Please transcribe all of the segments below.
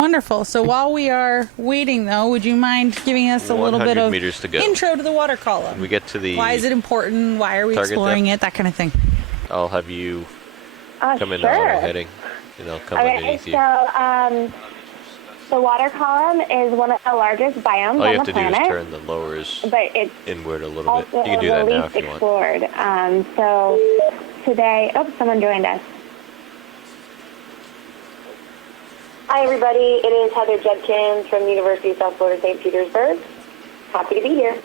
Wonderful. So while we are waiting, though, would you mind giving us a little bit of meters to go. Intro to the water column? When we get to the why is it important? Why are we exploring it? That kind of thing. I'll have you come in the sure. auto heading, and I'll come underneath you. So the water column is one of the largest biomes All you on have to the do planet. is turn the lowers inward a little bit. Also You can do that now if you want. explored. So today, someone joined us. Hi, everybody. It is Heather Judkins from the University of South Florida, St. Petersburg. Happy to be here.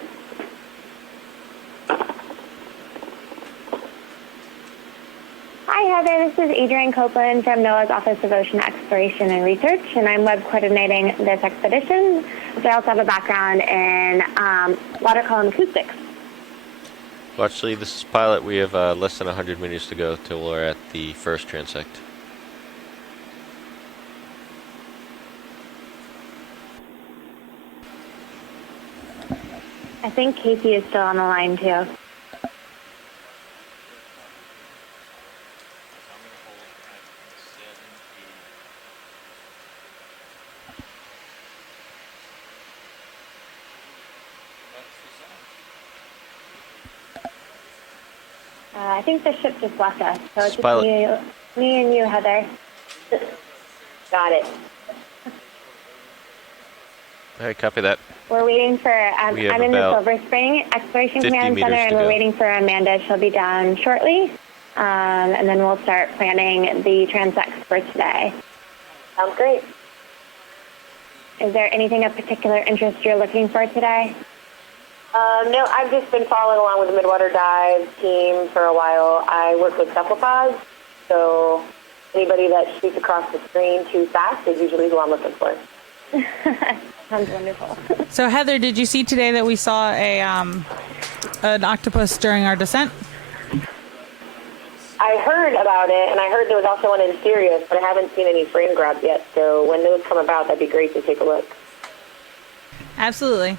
Hi, Heather. This is Adrienne Copeland from NOAA's Office of Ocean Exploration and Research, and I'm web coordinating this expedition. So I also have a background in water column acoustics. Well, actually, this is pilot. We have less than 100 meters to go till we're at the first transect. I think Casey is still on the line, too. I think the ship just left us, so it's just me and you, Heather. Got it. All right, copy that. We're waiting for, I'm in the Silver Spring Exploration Command Center, and we're waiting for Amanda. She'll be down shortly, and then we'll start planning the transects for today. Sounds great. Is there anything of particular interest you're looking for today? No, I've just been following along with the Midwater dive team for a while. I work with cephalopods, so anybody that shoots across the screen too fast is usually who I'm looking for. Sounds wonderful. So, Heather, did you see today that we saw an octopus during our descent? I heard about it, and I heard there was also one in Sirius, but I haven't seen any frame grabs yet. So when those come about, that'd be great to take a look. Absolutely.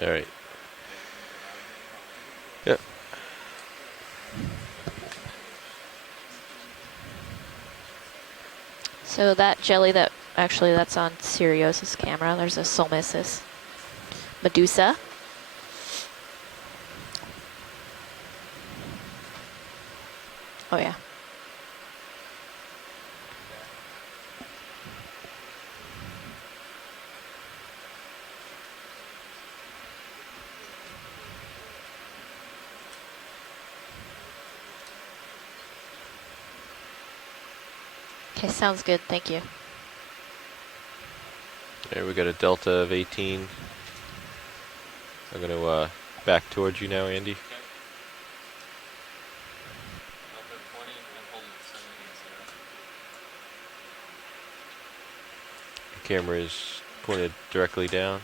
All right. Yep. So that jelly that's on Sirius's camera, there's a Solmisis Medusa. Oh yeah. Okay, sounds good. Thank you. There, we got a delta of 18. I'm going to back towards you now, Andy. The camera is pointed directly down.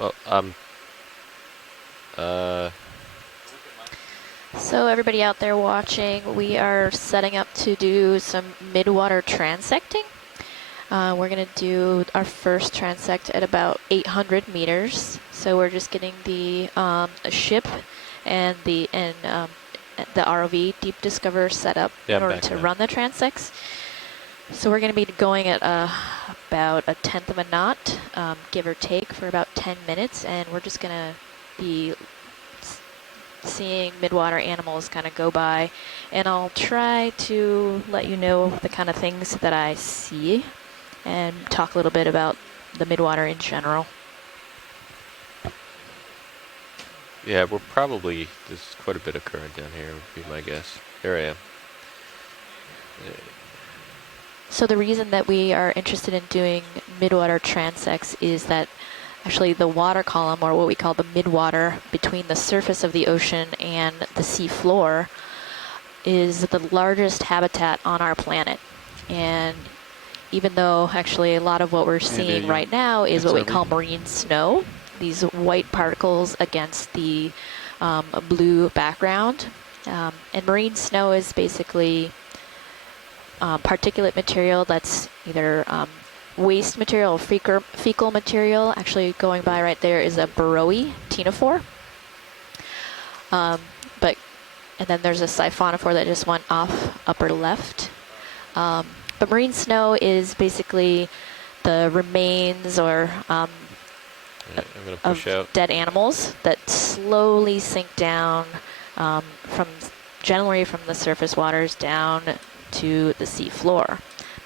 Well, So everybody out there watching, we are setting up to do some midwater transecting. We're going to do our first transect at about 800 meters. So we're just getting the ship and the ROV Deep Discover set up in order to run the transects. So we're going to be going at about 1/10 of a knot, give or take, for about 10 minutes, and we're just going to be seeing midwater animals kind of go by, and I'll try to let you know the kind of things that I see and talk a little bit about the midwater in general. Yeah, there's quite a bit of current down here, would be my guess. Here I am. So the reason that we are interested in doing midwater transects is that actually the water column, or what we call the midwater, between the surface of the ocean and the sea floor, is the largest habitat on our planet. And even though actually a lot of what we're seeing right now is what we call marine snow, these white particles against the blue background. And marine snow is basically particulate material that's either waste material or fecal material. Actually, going by right there is a burrowee ctenophore. And then there's a siphonophore that just went off upper left. But marine snow is basically the remains or I'm gonna push of out. dead animals that slowly sink down generally from the surface waters down to the sea floor.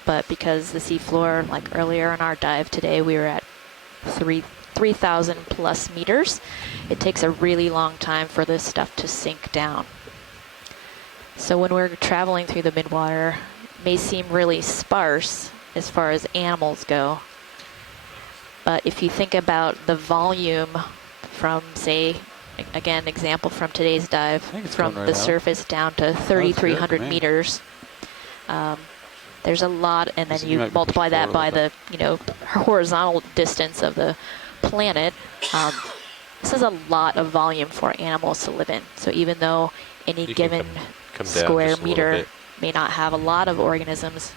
But because the sea floor, like earlier in our dive today, we were at 3,000 plus meters, it takes a really long time for this stuff to sink down. So when we're traveling through the midwater, it may seem really sparse as far as animals go. But if you think about the volume from, say, again, example from today's dive, from the surface down to 3,300 meters, there's a lot, and then you multiply that by the horizontal distance of the planet. This is a lot of volume for animals to live in. So even though any given square meter may not have a lot of organisms,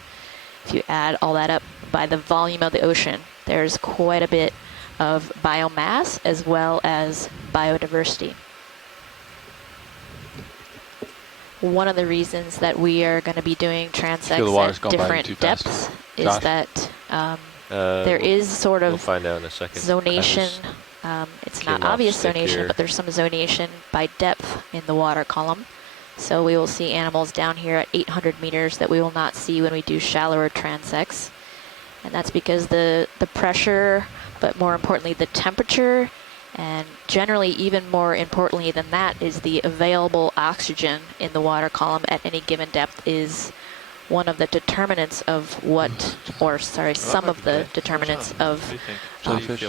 if you add all that up by the volume of the ocean, there's quite a bit of biomass as well as biodiversity. One of the reasons that we are going to be doing transects at different depths is that there is sort of we'll find out in a second. zonation. It's not obvious zonation, but there's some zonation by depth in the water column. So we will see animals down here at 800 meters that we will not see when we do shallower transects. And that's because the pressure, but more importantly, the temperature, and generally even more importantly than that is the available oxygen in the water column at any given depth is one of the determinants of what, or sorry, some of the determinants of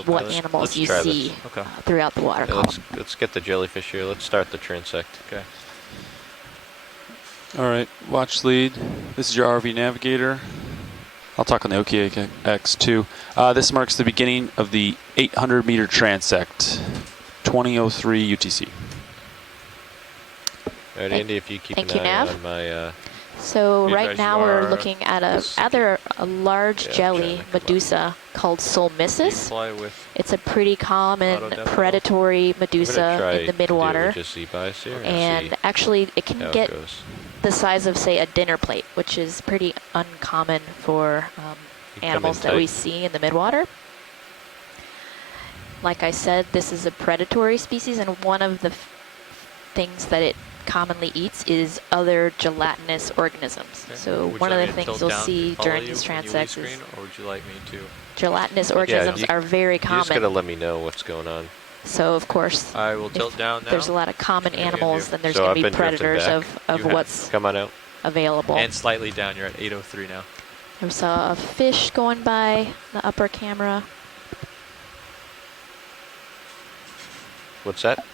what animals you see throughout the water column. Let's get the jellyfish here. Let's start the transect. Okay. All right, watch lead. This is your RV navigator. I'll talk on the OKX2. This marks the beginning of the 800-meter transect, 2003 UTC. All right, Andy, if you keep an eye on my... So right now we're looking at a large jelly medusa called Solmissus. It's a pretty common predatory medusa in the midwater. And actually it can get the size of, say, a dinner plate, which is pretty uncommon for animals that we see in the midwater. Like I said, this is a predatory species, and one of the things that it commonly eats is other gelatinous organisms. Okay. So one of the things you'll see during these transects is, or would you like me to? Gelatinous organisms are very common. You just gotta let me know what's going on. So of course, I will tilt down now. There's a lot of common animals, then there's going to be predators of what's come on out. Available. And slightly down, you're at 803 now. I saw a fish going by the upper camera. What's that?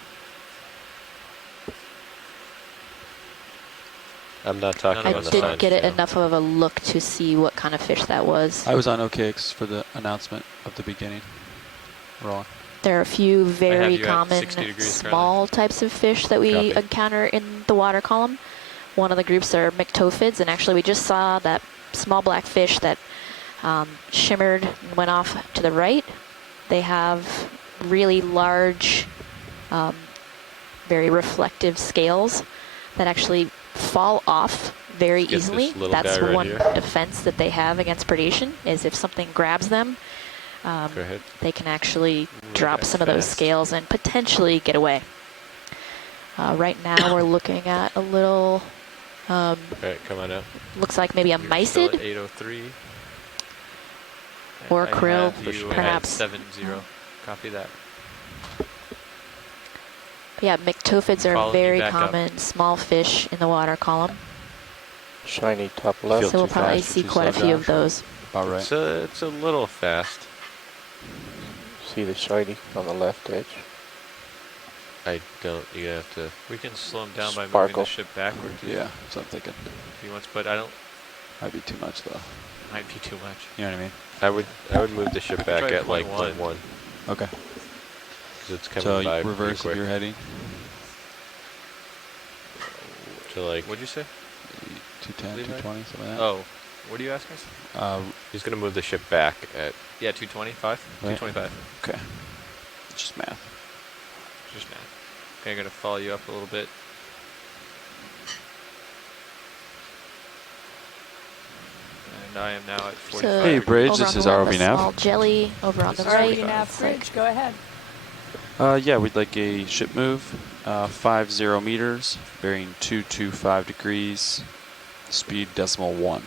I'm not talking I on the didn't get it enough of a look to see what kind of fish that was. I was on OKX for the announcement of the beginning. Wrong. There are a few very common small types of fish that we encounter in the water column. One of the groups are myctophids, and actually we just saw that small black fish that shimmered and went off to the right. They have really large, very reflective scales that actually fall off very Let's get this easily. little That's guy right one here. defense that they have against predation, is if something grabs them, Go ahead. they can actually drop back some of those fast. scales and potentially get away. Right now we're looking at a little, Alright, come on up. looks like maybe a You're still at mysid 803. or I krill, have you at perhaps. 70. Copy that. But yeah, myctophids are Follow me very back up. common small fish in the water column. Shiny top left. Feel So we'll too probably fast or see too quite a slow, few of Josh? those. About right. It's a little fast. See the shiny on the left edge. I don't. You have to. We can slow him down by moving Sparkle. the ship backwards Yeah, so I'm thinking. if he wants, but I don't. Might be too much though. Might be too much. You know what I mean? I would move the ship back Try at like 0.1. 0.1 Okay. because it's coming So by reverse pretty if quick. you're heading. So like What'd you say? 210, Levi? 220, something like that. Oh, what are you asking us? he's gonna move the ship back at. Yeah, 225. Right. 225. Okay. Just math. Just math. Okay, I'm gonna follow you up a little bit. And I am now at 45. So Hey, Bridge, over this on the is left, ROV a nav. small jelly over on the This is right. ROV nav Looks like bridge. Go ahead. Yeah, we'd like a ship move, 50 meters, bearing 225 degrees, speed decimal 1.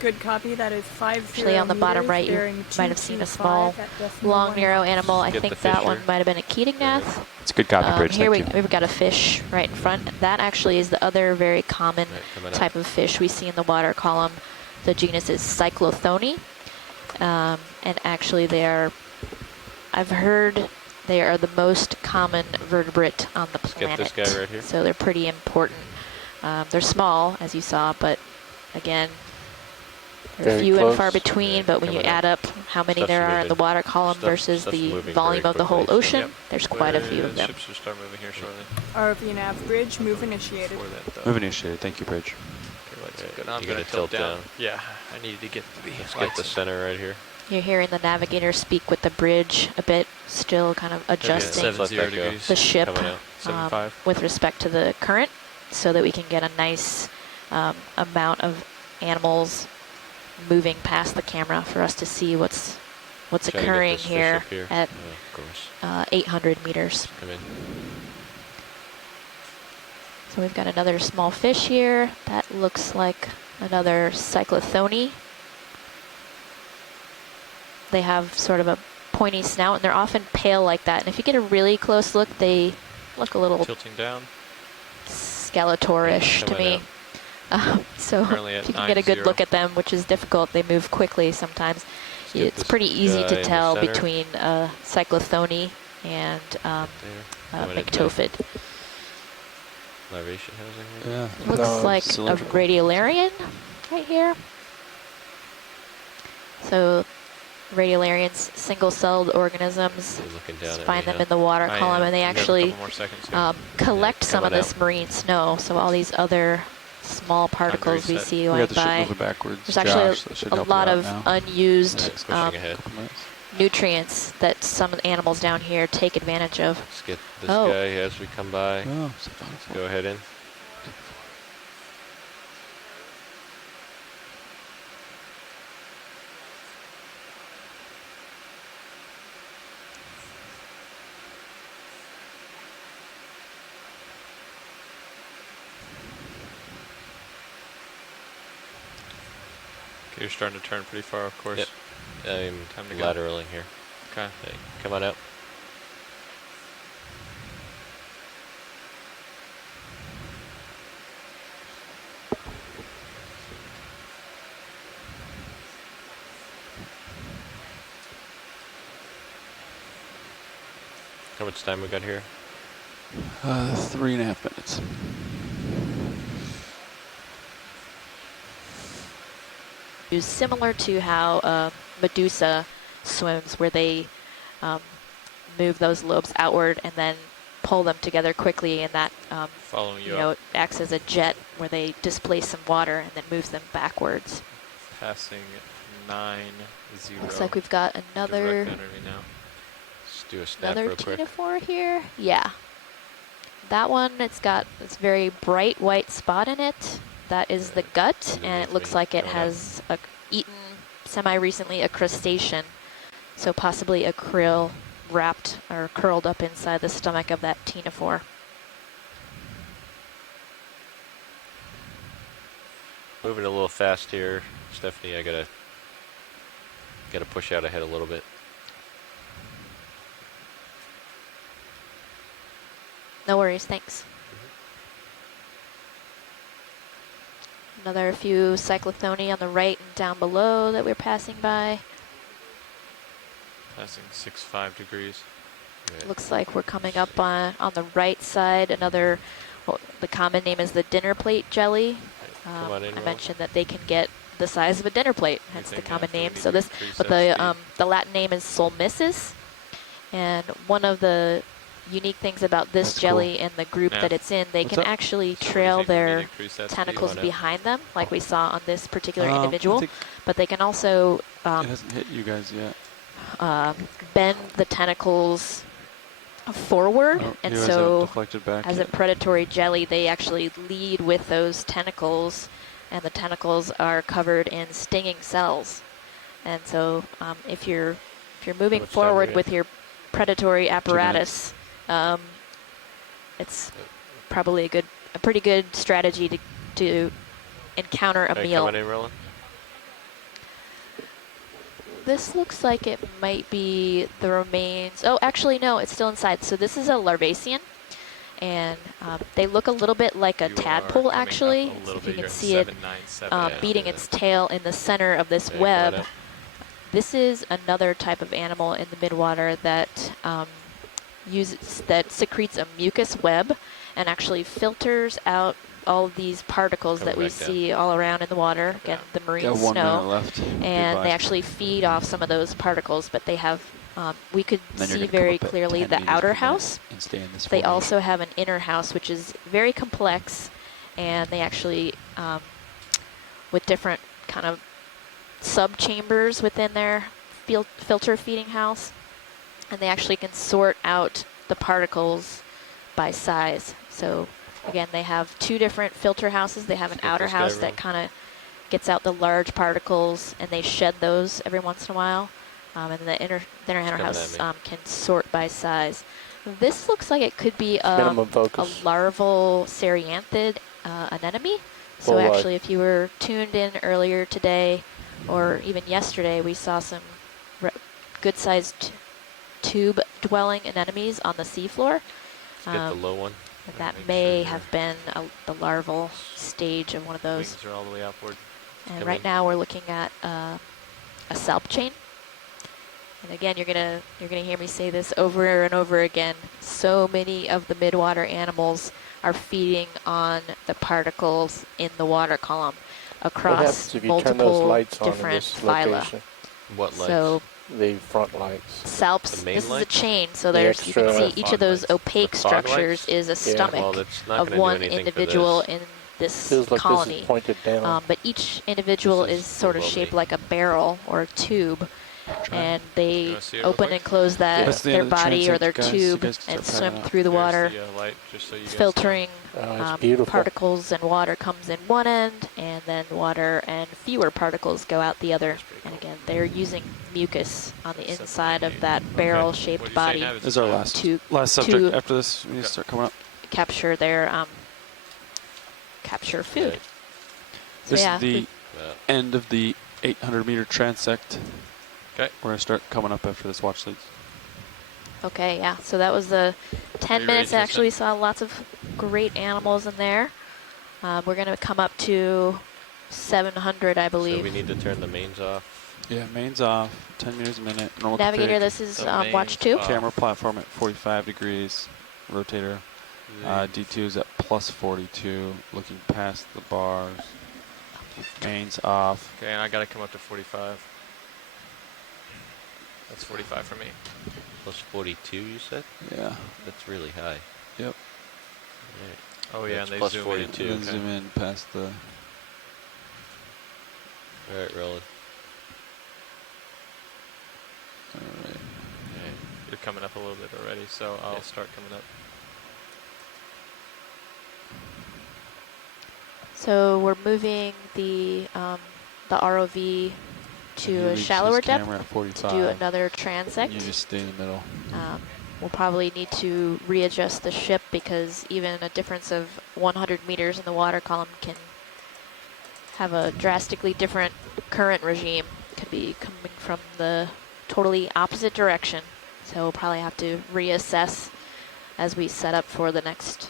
Good copy. That is 50 Actually, on the bottom right, you bearing might have seen a 225 small, at decimal long, 1 narrow knots. animal. I Get think the that fish one here. might have been a Keatingnath. It's a good copy, Bridge, Here thank you. we've got a fish right in front. That actually is the other very common Right, coming up. type of fish we see in the water column. The genus is Cyclothone. And actually I've heard they are the most common vertebrate on the Let's planet. get this guy right here. So they're pretty important. They're small, as you saw, but again, they're Very few and close. far between, Yeah, but when you coming up. add up how many Stuff's there are in the moving. water column versus Stuff's the moving volume very of the whole quickly, so- ocean, Yep. there's quite a few of them. Ships should start moving here shortly. ROV nav bridge. Move initiated. Before that, though. Move initiated, thank you, Bridge. Okay, let's Right, go. Now I'm you gonna gotta tilt tilt down. down. Yeah, I needed to get the Let's get the lights. center right here. You're hearing the navigator speak with the bridge a bit, still kind of adjusting Let's let 70 that go. degrees. the ship Coming out. 75. with respect to the current so that we can get a nice amount of animals moving past the camera for us to see what's Try to get occurring this fish here up here. at Of course. 800 meters. Come in. So we've got another small fish here. That looks like another Cyclothone. They have sort of a pointy snout, and they're often pale like that. And if you get a really close look, they look a little Tilting down. Skeletor-ish to Coming me. out. So Currently at if you can get a good 9-0. look at them, which is difficult, they move quickly sometimes. Let's get It's this pretty easy guy in to the tell center. between Cyclothone and There. Coming into Myctophid. Larvation housing here. Yeah. Looks No, like a cylindrical. radiolarian right here. So radiolarians, single-celled organisms. You're looking down Just at find me them now. in the water I column, am. and they We have a actually couple more seconds here. collect some of coming this marine snow. So all these other small particles we set. see We going got the ship by. moving backwards. There's actually Josh, that should a help you lot out of now. unused It's pushing ahead. Couple minutes. nutrients that some animals down here take advantage of. Let's get this Oh. guy as we come by. Oh, Go ahead in. Okay, you're starting to turn pretty far, of course. Yep. I'm Time to go. lateraling here. Okay. Hey, come on out. How much time we got here? 3.5 minutes. Is similar to how Medusa swims, where they move those lobes outward and then pull them together quickly, and that Following you, you know up. acts as a jet where they displace some water and then moves them backwards. Passing 9-0. Looks like we've got another Direct under me now. Let's do a snap another real quick. ctenophore here. Yeah, That one, it's got this very bright white spot in it. That is the gut, and it looks like it has eaten semi-recently a crustacean. So possibly a krill wrapped or curled up inside the stomach of that ctenophore. Moving a little fast here, Stephanie. I gotta push out ahead a little bit. No worries, thanks. Another few cyclothony on the right and down below that we're passing by. Passing 6.5 degrees. Right. Looks like we're coming up on the right side. Another, well, the common name is the dinner plate jelly. Come on in, I Ron. mentioned that they can get the size of a dinner plate, hence the Anything common after name. we So do this, preset but the Latin name is Solmissus, and one of the unique things about this That's jelly and the group Yeah. that it's in, they What's can up? actually So what do you trail think we need their to increase that speed tentacles on it? behind them, like we saw on this particular I individual. think But they can also it hasn't hit you guys yet. bend the tentacles forward, Oh, and you guys haven't so deflected back as a yet. predatory jelly, they actually lead with those tentacles, and the tentacles are covered in stinging cells. And so if you're moving much time forward we with have? your predatory apparatus, it's probably a pretty good strategy to encounter a Hey, meal. coming in, Roland. This looks like it might be the remains. Oh, actually, no, it's still inside. So this is a larvacean, and they look a little bit like a You are tadpole, coming up actually. a little If bit. you You're can at see it 797. beating its tail in the center of this Hey, come on web. up. This is another type of animal in the midwater that that secretes a mucus web and actually filters out all of these particles Coming that we back down. see all around in the water. Again, the marine Got 1 minute snow. left. And Goodbye. they actually feed off some of those particles, but they have, we could And then you're see gonna come very up at clearly 10 the meters per outer minute house. and stay in this They formation. also have an inner house, which is very complex, and they actually, with different kind of sub-chambers within their filter feeding house, and they actually can sort out the particles by size. So again, they have two different filter houses. They have an Let's get outer this guy house that rolling. kind of gets out the large particles, and they shed those every once in a while. And the inner coming house at me. can sort by size. This looks like it could be a Minimum focus. larval cereanthid anemone. So Full light. actually, if you were tuned in earlier today, or even yesterday, we saw some good-sized tube-dwelling anemones on the seafloor. Let's get the low one. And that Make may sure have been the larval stage of one of those. Wings are all the way outboard. And Come right in. now we're looking at a salp chain. And again, you're gonna hear me say this over and over again. So many of the midwater animals are feeding on the particles in the water column What across happens if you turn those multiple lights on in different this phyla. location? What lights? So The front lights. salps, The main this is a lights? chain, so The there's you can extra see each of those fog lights. opaque The fog structures lights? is a stomach well, that's not of going to do one anything individual for this. in this Feels like colony. this is pointed down. But each individual This is is sort of below shaped me. like a barrel or a tube, and You they wanna see it real open quick? and close that That's the their end of the body or their transect, guys. You tube guys can and start swim packing up. through the There's water, the, light, just so you guys know. filtering It's beautiful. particles and water comes in one end, and then water and fewer particles go out the other. That's pretty And cool. again, they're using mucus on the 798. inside of that Okay. barrel-shaped What'd you say body now? Is This is it our five? last to subject. to- After this, we need to start coming up. capture their capture food. Right. So This yeah, is the Well, end of the 800-meter transect. Okay. We're going to start coming up after this watch leads. okay, yeah. So that was the 10 you minutes. ready to Actually, send? saw lots of great animals in there. We're going to come up to 700, I so believe. we need to turn the mains off. Yeah, mains off, 10 meters a minute. Normal Navigator, config. this is The watch mains 2. off. Camera platform at 45 degrees. Rotator. D2 is at plus 42, looking past the bars. Mains off. Okay, and I gotta come up to 45. That's 45 for me. Plus 42, you said? Yeah. That's really high. Yep. Right. Oh yeah, That's and they plus zoom 42. in. Then Okay. zoom in past the. All right, Roland. All right. All right. You're coming up a little bit already, so I'll Yeah. start coming up. So we're moving the ROV to a shallower depth Camera at 45. to do another transect. You just stay in the middle. We'll probably need to readjust the ship because even a difference of 100 meters in the water column can have a drastically different current regime. Could be coming from the totally opposite direction. So we'll probably have to reassess as we set up for the next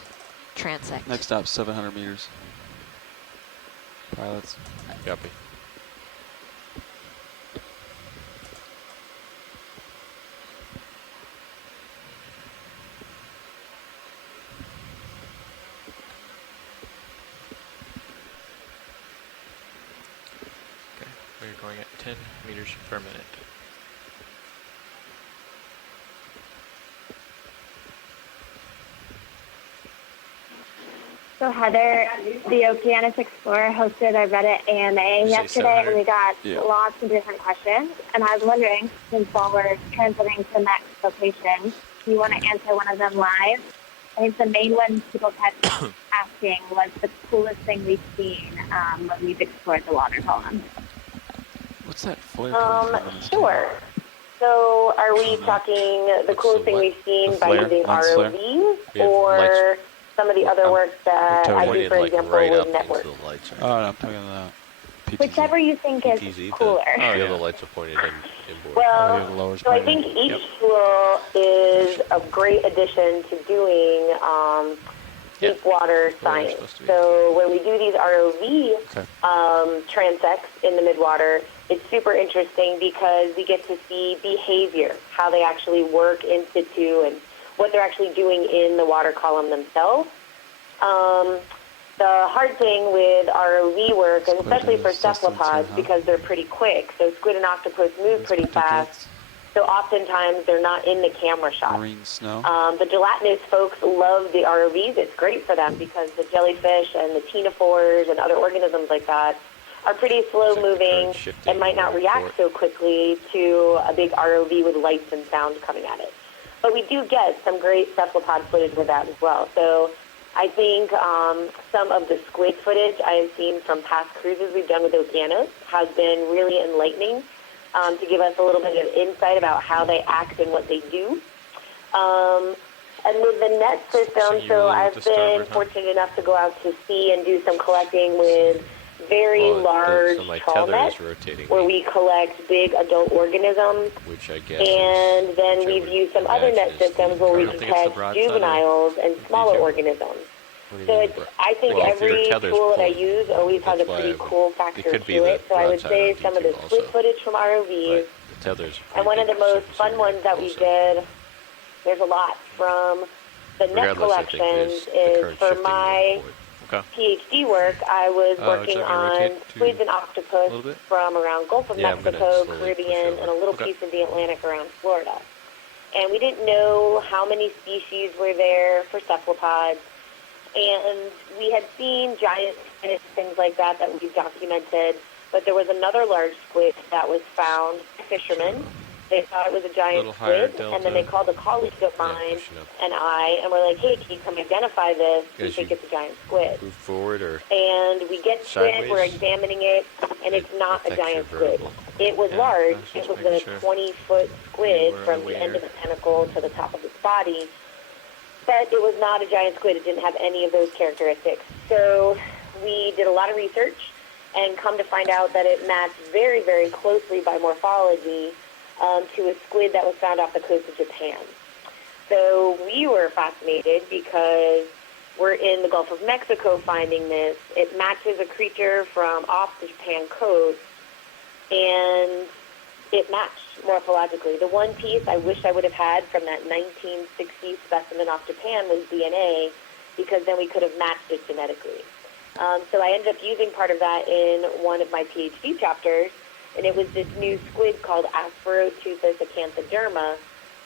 transect. Next stop, 700 meters. Pilots. Copy. Okay, we're going at 10 meters per minute. So Heather, the Okeanos Explorer hosted a Reddit AMA yesterday, and we got lots of different questions. And I was wondering, since while we're transiting to the next location, do you want to answer one of them live? I think the main one people kept asking was the coolest thing we've seen when we've explored the water column. What's that flare coming from? Sure. So are we talking the coolest thing we've seen by using ROVs or some of the other work that I do, for example, with networks? Oh, no, I'm talking about PTZ. Whichever you think is cooler. The other lights are pointed inboard. Well, so I think each tool is a great addition to doing deep water science. So when we do these ROV transects in the midwater, it's super interesting because we get to see behavior, how they actually work in situ and what they're actually doing in the water column themselves. The hard thing with ROV work, and especially for cephalopods, because they're pretty quick, so squid and octopus move pretty fast, so oftentimes they're not in the camera shot. Marine snow. The gelatinous folks love the ROVs. It's great for them because the jellyfish and the ctenophores and other organisms like that are pretty slow-moving and might not react so quickly to a big ROV with lights and sound coming at it. But we do get some great cephalopod footage with that as well. So I think some of the squid footage I have seen from past cruises we've done with Okeanos has been really enlightening to give us a little bit of insight about how they act and what they do. And with the net system, so I've been fortunate enough to go out to sea and do some collecting with very large trawl nets where we collect big adult organisms, which I guess and then we've used some other net systems where we detect juveniles and smaller organisms. So it's, I think every tool that I use always has a pretty cool factor to it. So I would say some of the squid footage from ROVs, and one of the most fun ones that we did, there's a lot from the net collections, is for my PhD work, I was working on squids and octopus from around Gulf of Mexico, Caribbean, and a little piece of the Atlantic around Florida. And we didn't know how many species were there for cephalopods. And we had seen giant squid, things like that we've documented. But there was another large squid that was found by fishermen. They thought it was a giant squid, and then they called a colleague of mine and we're like, hey, can you come identify this? We think it's a giant squid. Move forward or and we get to it, we're examining it, and it's not a giant squid. It was large. It was a 20-foot squid from the end of the tentacle to the top of its body. But it was not a giant squid. It didn't have any of those characteristics. So we did a lot of research and come to find out that it matched very, very closely by morphology to a squid that was found off the coast of Japan. So we were fascinated because we're in the Gulf of Mexico finding this. It matches a creature from off the Japan coast, and it matched morphologically. The one piece I wish I would have had from that 1960 specimen off Japan was DNA, because then we could have matched it genetically. So I ended up using part of that in one of my PhD chapters, and it was this new squid called Aspiroteuthis acanthoderma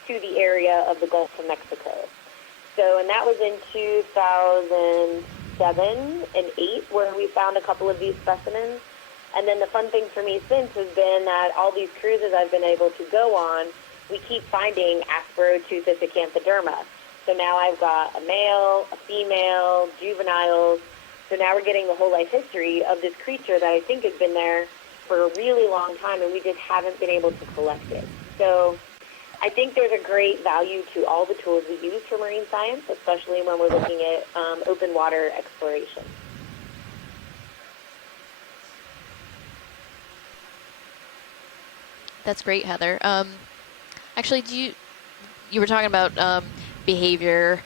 to the area of the Gulf of Mexico. So, and that was in 2007 and 8 where we found a couple of these specimens. And then the fun thing for me since has been that all these cruises I've been able to go on, we keep finding Aspiroteuthis acanthoderma. So now I've got a male, a female, juveniles. So now we're getting the whole life history of this creature that I think has been there for a really long time, and we just haven't been able to collect it. So I think there's a great value to all the tools we use for marine science, especially when we're looking at open water exploration. That's great, Heather. Actually, you were talking about behavior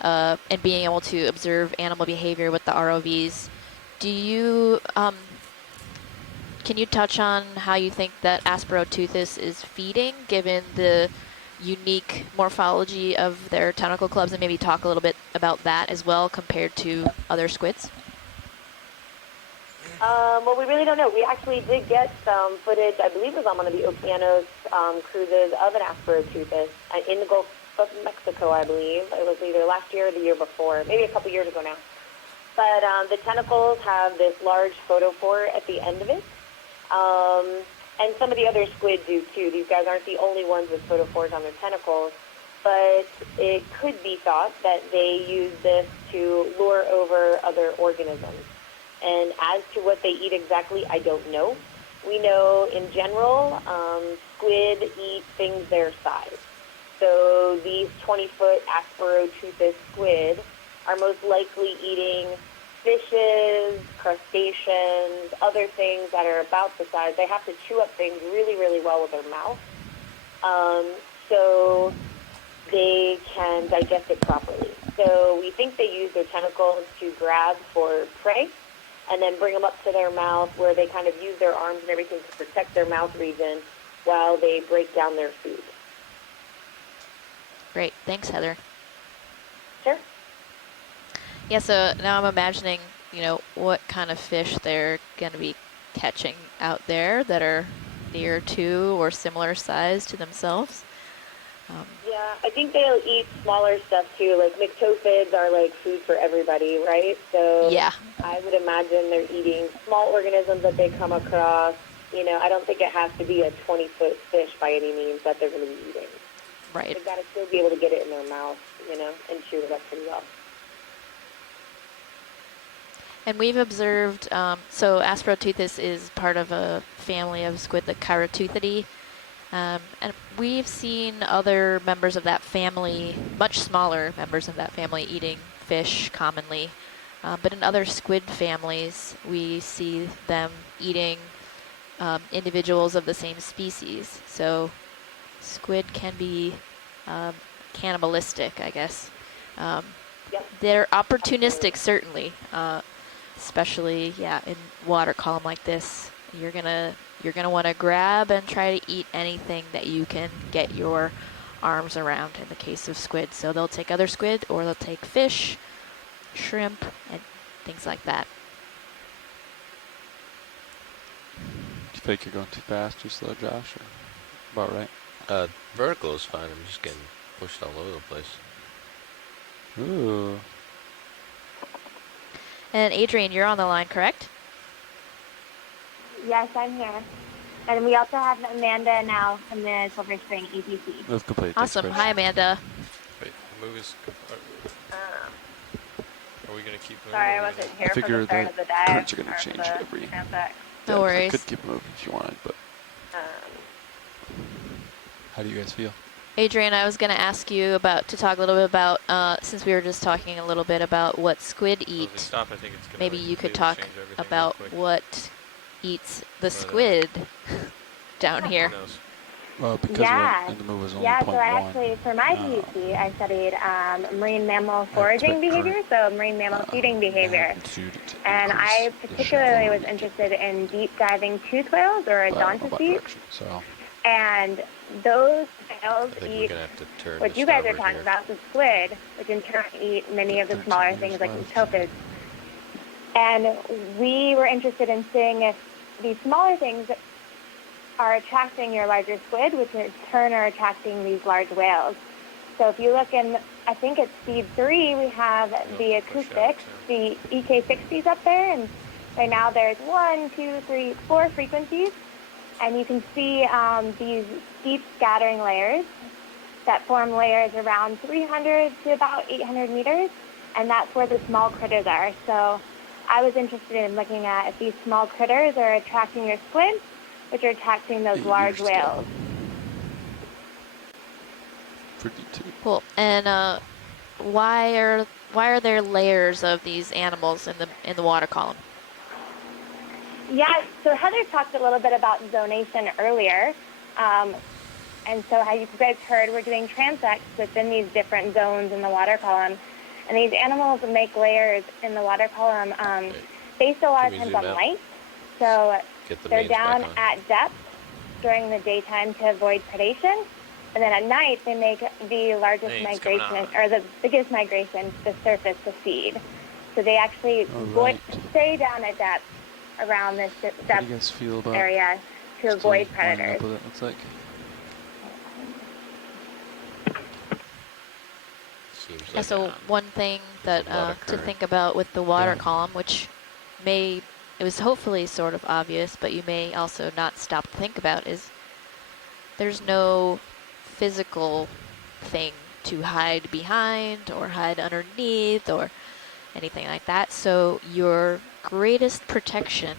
and being able to observe animal behavior with the ROVs. Do you can you touch on how you think that Asperoteuthis is feeding, given the unique morphology of their tentacle clubs, and maybe talk a little bit about that as well compared to other squids? Well, we really don't know. We actually did get some footage, I believe it was on one of the Okeanos cruises, of an Asperoteuthis in the Gulf of Mexico, I believe. It was either last year or the year before, maybe a couple years ago now. But the tentacles have this large photophore at the end of it. And some of the other squid do too. These guys aren't the only ones with photophores on their tentacles, but it could be thought that they use this to lure over other organisms. And as to what they eat exactly, I don't know. We know in general, squid eat things their size. So these 20-foot Asperoteuthis squid are most likely eating fishes, crustaceans, other things that are about the size. They have to chew up things really, really well with their mouth, so they can digest it properly. So we think they use their tentacles to grab for prey and then bring them up to their mouth, where they kind of use their arms and everything to protect their mouth region while they break down their food. Great. Thanks, Heather. Sure. Yeah, so now I'm imagining, what kind of fish they're going to be catching out there that are near to or similar size to themselves. Yeah, I think they'll eat smaller stuff too. Like myctophids are like food for everybody, right? So Yeah. I would imagine they're eating small organisms that they come across. I don't think it has to be a 20-foot fish by any means that they're going to be eating. Right. They've got to still be able to get it in their mouth, and chew it up pretty well. And we've observed, so Asperoteuthis is part of a family of squid, the Chiroteuthidea. And we've seen other members of that family, much smaller members of that family, eating fish commonly. But in other squid families, we see them eating individuals of the same species. So squid can be cannibalistic, I guess. Yep. They're opportunistic, certainly, especially, in water column like this. You're gonna want to grab and try to eat anything that you can get your arms around in the case of squid. So they'll take other squid, or they'll take fish, shrimp, and things like that. Do you think you're going too fast, too slow, Josh? Or about right? Vertical is fine. I'm just getting pushed all over the place. Ooh. And Adrian, you're on the line, correct? Yes, I'm here. And we also have Amanda now from the Silver Spring APC. Move complete. Awesome. Hi, Amanda. Wait, the move is... Are we going to keep moving? Sorry, I wasn't here I for figure the start the of the dive. currents are going to change every... No worries. I could keep moving if you wanted, but... How do you guys feel? Adrian, I was going to ask you to talk a little bit about, since we were just talking a little bit about what squid eat, Stop, I think it's gonna maybe you could change talk everything about real quick. what eats the squid down here. Who knows? Well, because the move was only Yeah, 0.1. so I actually, for my PhD, I studied marine mammal foraging behavior, so marine mammal feeding behavior. And I particularly was interested in deep diving tooth whales, or odontocetes. So. And those whales I think eat we're gonna have to turn what to you guys are starboard talking here. about, the squid, which in turn eat many of the smaller things like myctophids. And we were interested in seeing if these smaller things are attracting your larger squid, which in turn are attracting these large whales. So if you look in, I think it's feed 3, we have the acoustics, the EK60s up there, and right now there's 1, 2, 3, 4 frequencies. And you can see these deep scattering layers that form layers around 300 to about 800 meters, and that's where the small critters are. So I was interested in looking at if these small critters are attracting your squid, which are attracting those large whales. Cool. And why are there layers of these animals in the water column? Yeah, so Heather talked a little bit about zonation earlier. And so how you guys heard, we're doing transects within these different zones in the water column. And these animals make layers in the water column based a lot of times on light. So they're down at depth during the daytime to avoid predation. And then at night, they make the largest migration, or the biggest migration to the surface to feed. So they actually stay down at depth around this depth area to avoid predators. What it looks like. Yeah, so one thing that to think about with the water column, which it was hopefully sort of obvious, but you may also not stop to think about, is there's no physical thing to hide behind or hide underneath or anything like that. So your greatest protection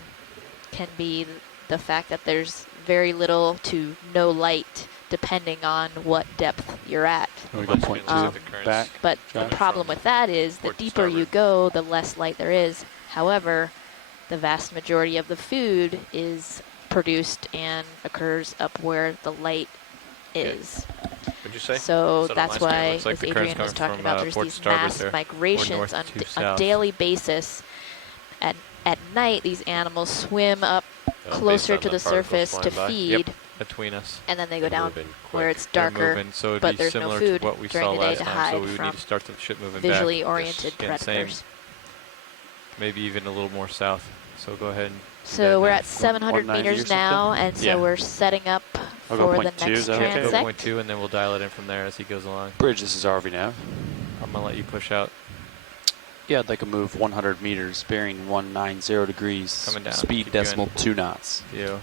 can be the fact that there's very little to no light depending on what depth you're at. Back. But the problem with that is the deeper you go, the less light there is. However, the vast majority of the food is produced and occurs up where the light is. What'd you say? So that's why, as Adrian was talking about, there's these mass migrations on a daily basis. At night, these animals swim up closer to the surface to feed. Between us. And then they go down where it's darker, but there's no food during the day to hide from visually oriented predators. Maybe even a little more south. So go ahead. So we're at 700 meters now, and so we're setting up for the next transect. Go 0.2, and then we'll dial it in from there as he goes along. Bridge, this is RV nav. I'm going to let you push out. Yeah, I'd like to move 100 meters, bearing 190 degrees. Coming down. Speed decimal 2 knots. You.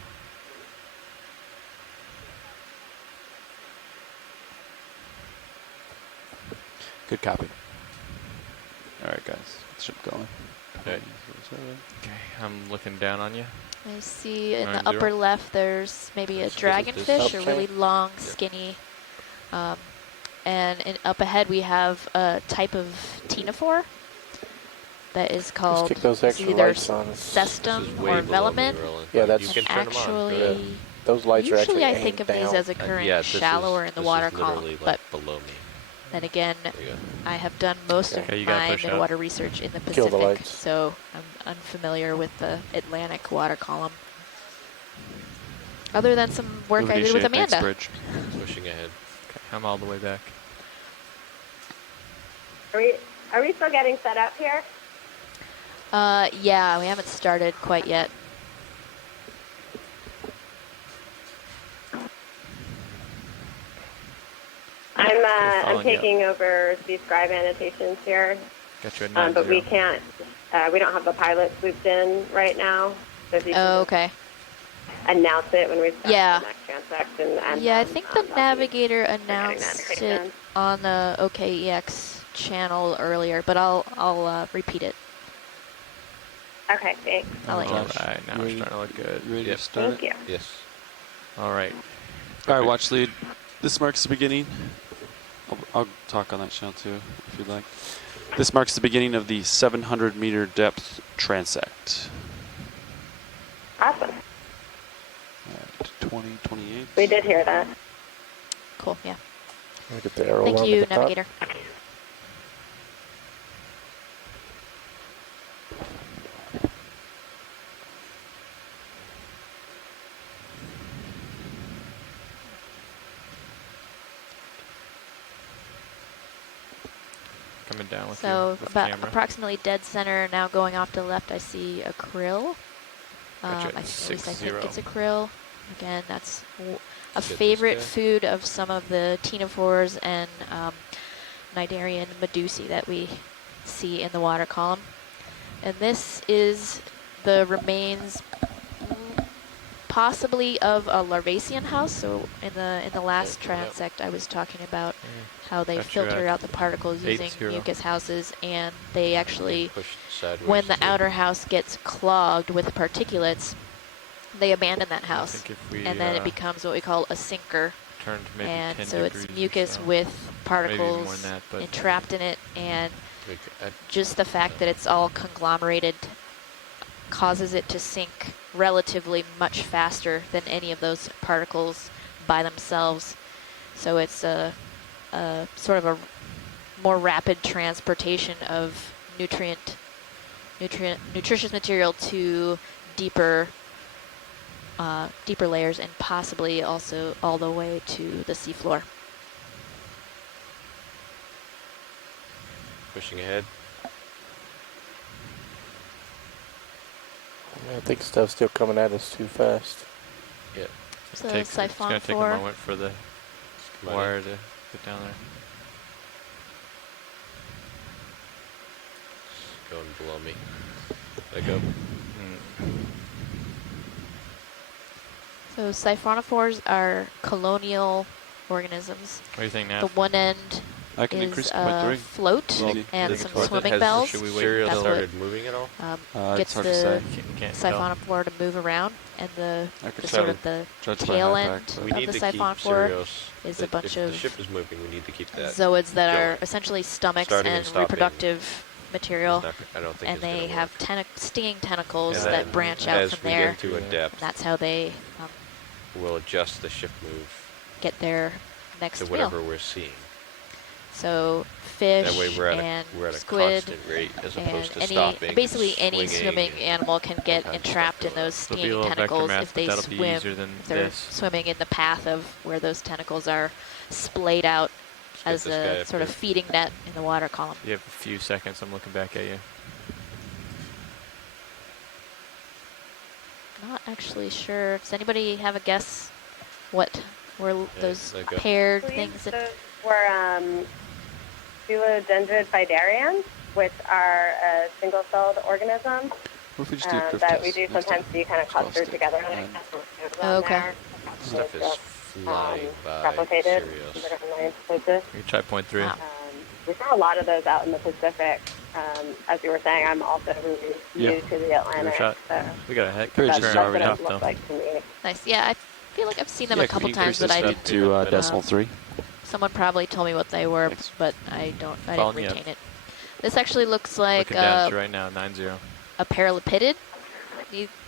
Good copy. All right, guys. Let's keep going. Okay. I'm looking down on you. I see in the upper left there's maybe a dragonfish, a really long, skinny. And up ahead we have a type of ctenophore that is called either cestum or velamin. Yeah, that's actually. Those lights are Usually actually I think of these as occurring shallower in the water column, but below me. then again, I have done most of my midwater research in the Pacific, so I'm unfamiliar with the Atlantic water column. Other than some work I did with Amanda. Pushing ahead. Okay, I'm all the way back. Are we still getting set up here? Yeah, we haven't started quite yet. I'm taking over the scribe annotations here. Got you at but we can't. We don't have the pilot swooped in right now. So if you okay. Announce it when we start the next transect. And I think the navigator announced it on the OKEX channel earlier, but I'll repeat it. Okay, thanks. I'll let you know. All right, now we're starting to look good. You ready to start? Thank you. Yes. All right. All right, watch lead. This marks the beginning. I'll talk on that channel too, if you'd like. This marks the beginning of the 700 meter depth transect. Awesome. At 2028. We did hear that. Cool, yeah. Get the arrow Thank you, navigator. Coming down with so you, about approximately dead center, now going off to the left, I see a krill. Gotcha. At least I think it's a krill. Again, that's a favorite food of some of the ctenophores and cnidarian medusae that we see in the water column. And this is the remains possibly of a larvacean house. So in the last transect, I was talking about how they filter out the particles using mucus houses, and they actually, when the outer house gets clogged with particulates, they abandon that house, and then it becomes what we call a sinker. And so it's mucus with particles entrapped in it, and just the fact that it's all conglomerated causes it to sink relatively much faster than any of those particles by themselves. So it's a sort of a more rapid transportation of nutritious material to deeper layers, and possibly also all the way to the seafloor. Pushing ahead. I think stuff's still coming at us too fast. Yeah. So it's going to take a moment for the wire to get down there. It's going below me. Let go. So siphonophores are colonial organisms. What do you think, Nav? The one end I can is increase it by 3. float Easy. and some swimming bells. Serial That's started moving at all? Gets hard to say. the Can't siphonophore to move around, and the sort of the judge by tail high end pack, of We need the to keep siphonophore Sirius. is a bunch If of the ship is moving, we need to keep that. zooids that are going. essentially stomachs Starting and and stopping reproductive material, I don't think and it's they gonna have work. stinging tentacles And that then branch out as from we there. get to a And depth, that's how they we'll adjust the ship move get their next to meal. whatever we're seeing. So fish That way we're at and a squid constant rate as and opposed to any, stopping. basically and any swinging swimming and animal can all get kinds of entrapped stuff in going those There'll be a stinging little vector tentacles math, if but they that'll be swim. easier than If they're this. swimming in the path of where those tentacles are splayed out get as this guy a up sort of here. feeding net in the water column. You have a few seconds. I'm looking back at you. Not actually sure. Does anybody have a guess what were those let go. paired things? That, We're pseudodendrid phaidarians, which are a single-celled organism What if we just do a drift that we test do next sometimes time? see kind of Just go clustered stick. together. And Oh, okay. Stuff is flying by replicated. Sirius. You try point 3. Wow. We saw a lot of those out in the Pacific. As you were saying, I'm also really new to the Give it a Atlantic. shot. So We got a heck Pretty turn just that's already what off it though. looks like to me. nice. Yeah, I feel like I've seen them Yeah, a couple can you times, increase but the I speed to decimal 3? someone probably told me what they were, Thanks. but I didn't Following you up. retain it. This actually looks like Looking down at you right now, 9-0. a paralipidid.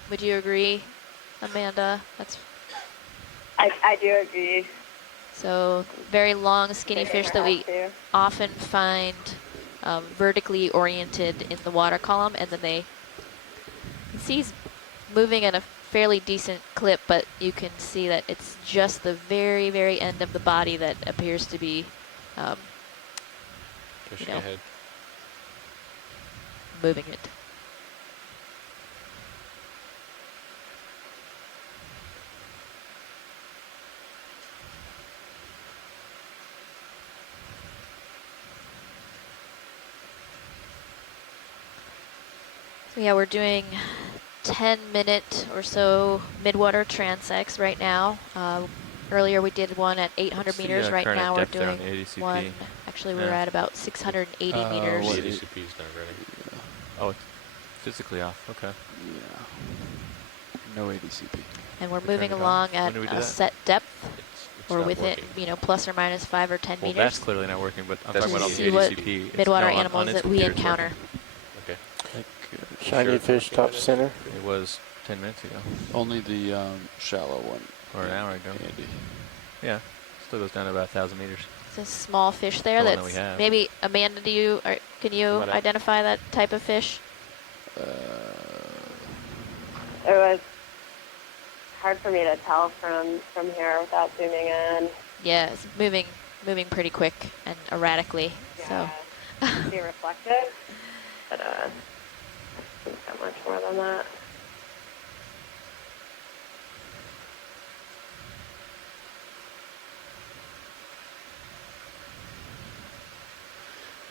Would you agree, Amanda? That's I do agree. so very long, skinny fish that we often find vertically oriented in the water column, and then you can see he's moving at a fairly decent clip, but you can see that it's just the very, very end of the body that appears to be Pushing know. ahead. moving it. So yeah, we're doing 10-minute or so midwater transects right now. Earlier we did one at 800 meters. Right now we're doing one. Actually, we're at about 680 meters. The ADCP is not running. Oh, it's physically off. Okay. Yeah. No ADCP. And we're Turn moving it on. along When at do we do a that? set depth, It's or not with working. it, plus or minus 5 or 10 Well, meters. that's clearly not working, but I'm That's talking about all to the see what ADCP. It's midwater no, on animals its that we computer it's encounter. working. Okay. Shiny Sure. fish top center. It was 10 minutes ago, Only the shallow one. or an hour ago. Andy. Yeah, still goes down to about 1,000 meters. It's a small fish there. The one that That's we have. maybe Amanda. Can you Come on up. identify that type of fish? It was hard for me to tell from here without zooming in. Yeah, it's moving pretty quick and erratically. Yeah. Be reflective, but I think so much more than that.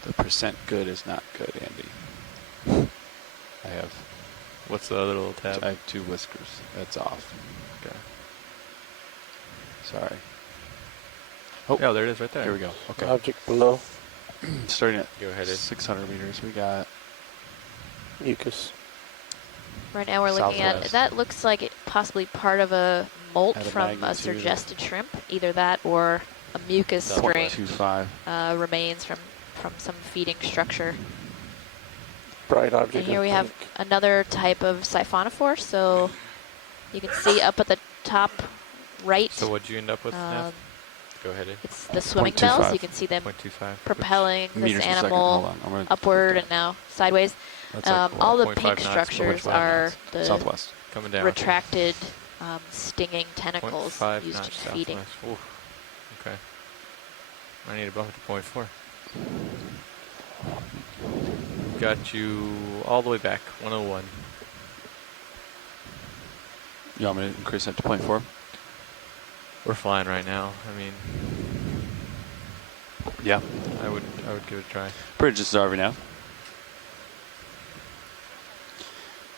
The percent good is not good, Andy. I have What's the other little tab? I have 2 whiskers. That's off. Okay. Sorry. Oh, there it is right there. Here we go. Okay. Object below. Starting at Go ahead. 600 meters, we got Mucus. Right now we're looking at, Southwest. that looks like it possibly part of a molt At a from a magnitude. suggested shrimp. Either that or a mucus string 0.25. remains from some feeding structure. Bright object. And here we have another type of siphonophore. So you can see up at the top right, So what'd you end up with, Nev? Go ahead. it's the swimming 0.25. bells. You can see them 0.25. propelling this Meters per second. animal Hold on. I'm gonna upward put and now sideways. That's like All the 0.5 pink knots, structures 0.5 are knots. the Southwest. Coming down. retracted stinging tentacles 0.5 used in knots feeding. southwest. Oof. Okay. I need to bump it to 0.4. Got you all the way back, 101. You want me to increase that to 0.4? We're flying right now. I mean, Yeah. I would give it a try. Bridge, this is RV now.